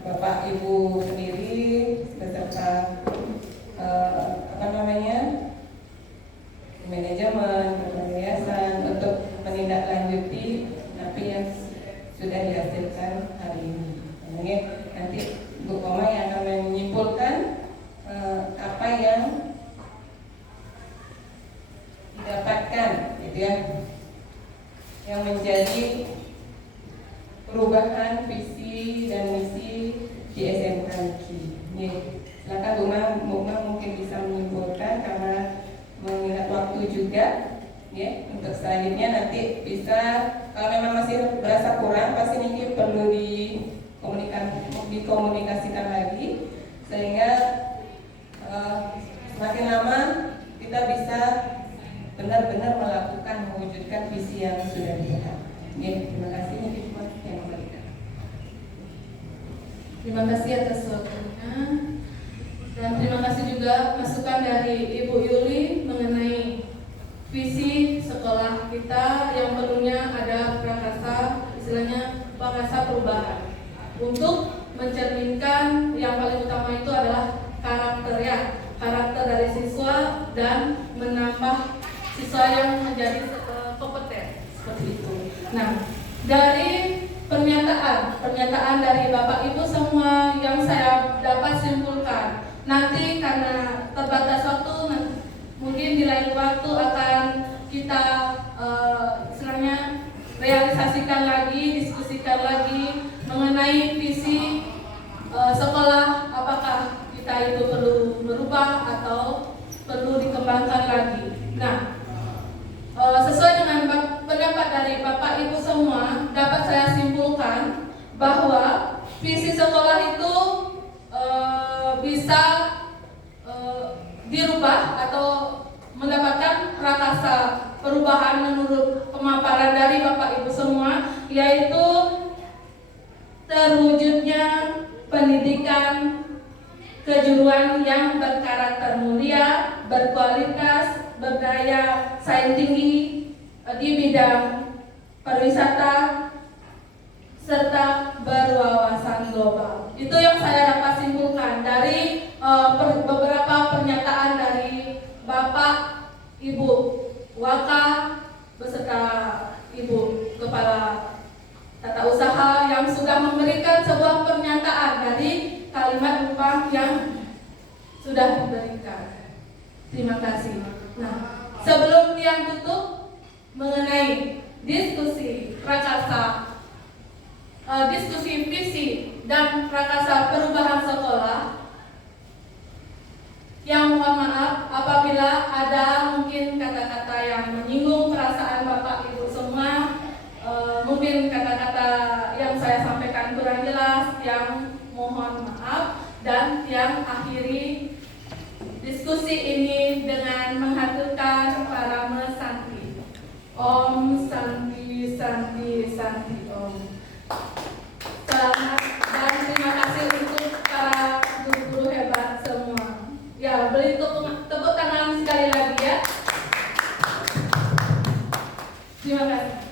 Bapak Ibu sendiri beserta manajemen, yayasan untuk menindaklanjuti apa yang sudah dihasilkan hari ini. Nanti Bu Koma yang akan menyimpulkan apa yang didapatkan, gitu ya, yang menjadi perubahan visi dan misi di SMK Niki. Silakan Bu Ma mungkin bisa menyimpulkan karena mengingat waktu juga, ya. Untuk selanjutnya nanti bisa, kalau memang masih berasa kurang, pasti Niki perlu dikomunikasikan lagi sehingga semakin lama kita bisa benar-benar mewujudkan visi yang sudah ditetapkan. Terima kasih Niki yang memberikan. Terima kasih atas waktunya dan terima kasih juga masukan dari Ibu Yuli mengenai visi sekolah kita yang perlunya ada prakasa, istilahnya prakasa perubahan untuk mencerminkan yang paling utama itu adalah karakter dari siswa dan menambah siswa yang menjadi kompeten seperti itu. Nah, dari pernyataan dari Bapak Ibu semua yang saya dapat simpulkan, nanti karena terbatas waktu, mungkin di lain waktu akan kita istilahnya realisasikan lagi, diskusikan lagi mengenai visi sekolah, apakah kita itu perlu merubah atau perlu dikembangkan lagi. Nah, sesuai dengan pendapat dari Bapak Ibu semua, dapat saya simpulkan bahwa visi sekolah itu bisa dirubah atau mendapatkan prakasa perubahan menurut pemaparan dari Bapak Ibu semua, yaitu terwujudnya pendidikan kejuruan yang berkarakter mulia, berkualitas, berdaya saing tinggi di bidang pariwisata serta berwawasan global. Itu yang saya dapat simpulkan dari beberapa pernyataan dari Bapak Ibu Waka beserta Ibu Kepala Tata Usaha yang sudah memberikan sebuah pernyataan dari kalimat upah yang sudah diberikan. Terima kasih. Nah, sebelum yang tutup mengenai diskusi prakasa, diskusi visi dan prakasa perubahan sekolah, yang mohon maaf apabila ada mungkin kata-kata yang menyinggung perasaan Bapak Ibu semua, mungkin kata-kata yang saya sampaikan kurang jelas, yang mohon maaf, dan yang akhiri diskusi ini dengan menghaturkan para mesanti. Om Santi Santi Santi Om. Selamat dan terima kasih untuk para guru-guru hebat semua. Ya, beri tepuk tangan sekali lagi ya. Terima kasih.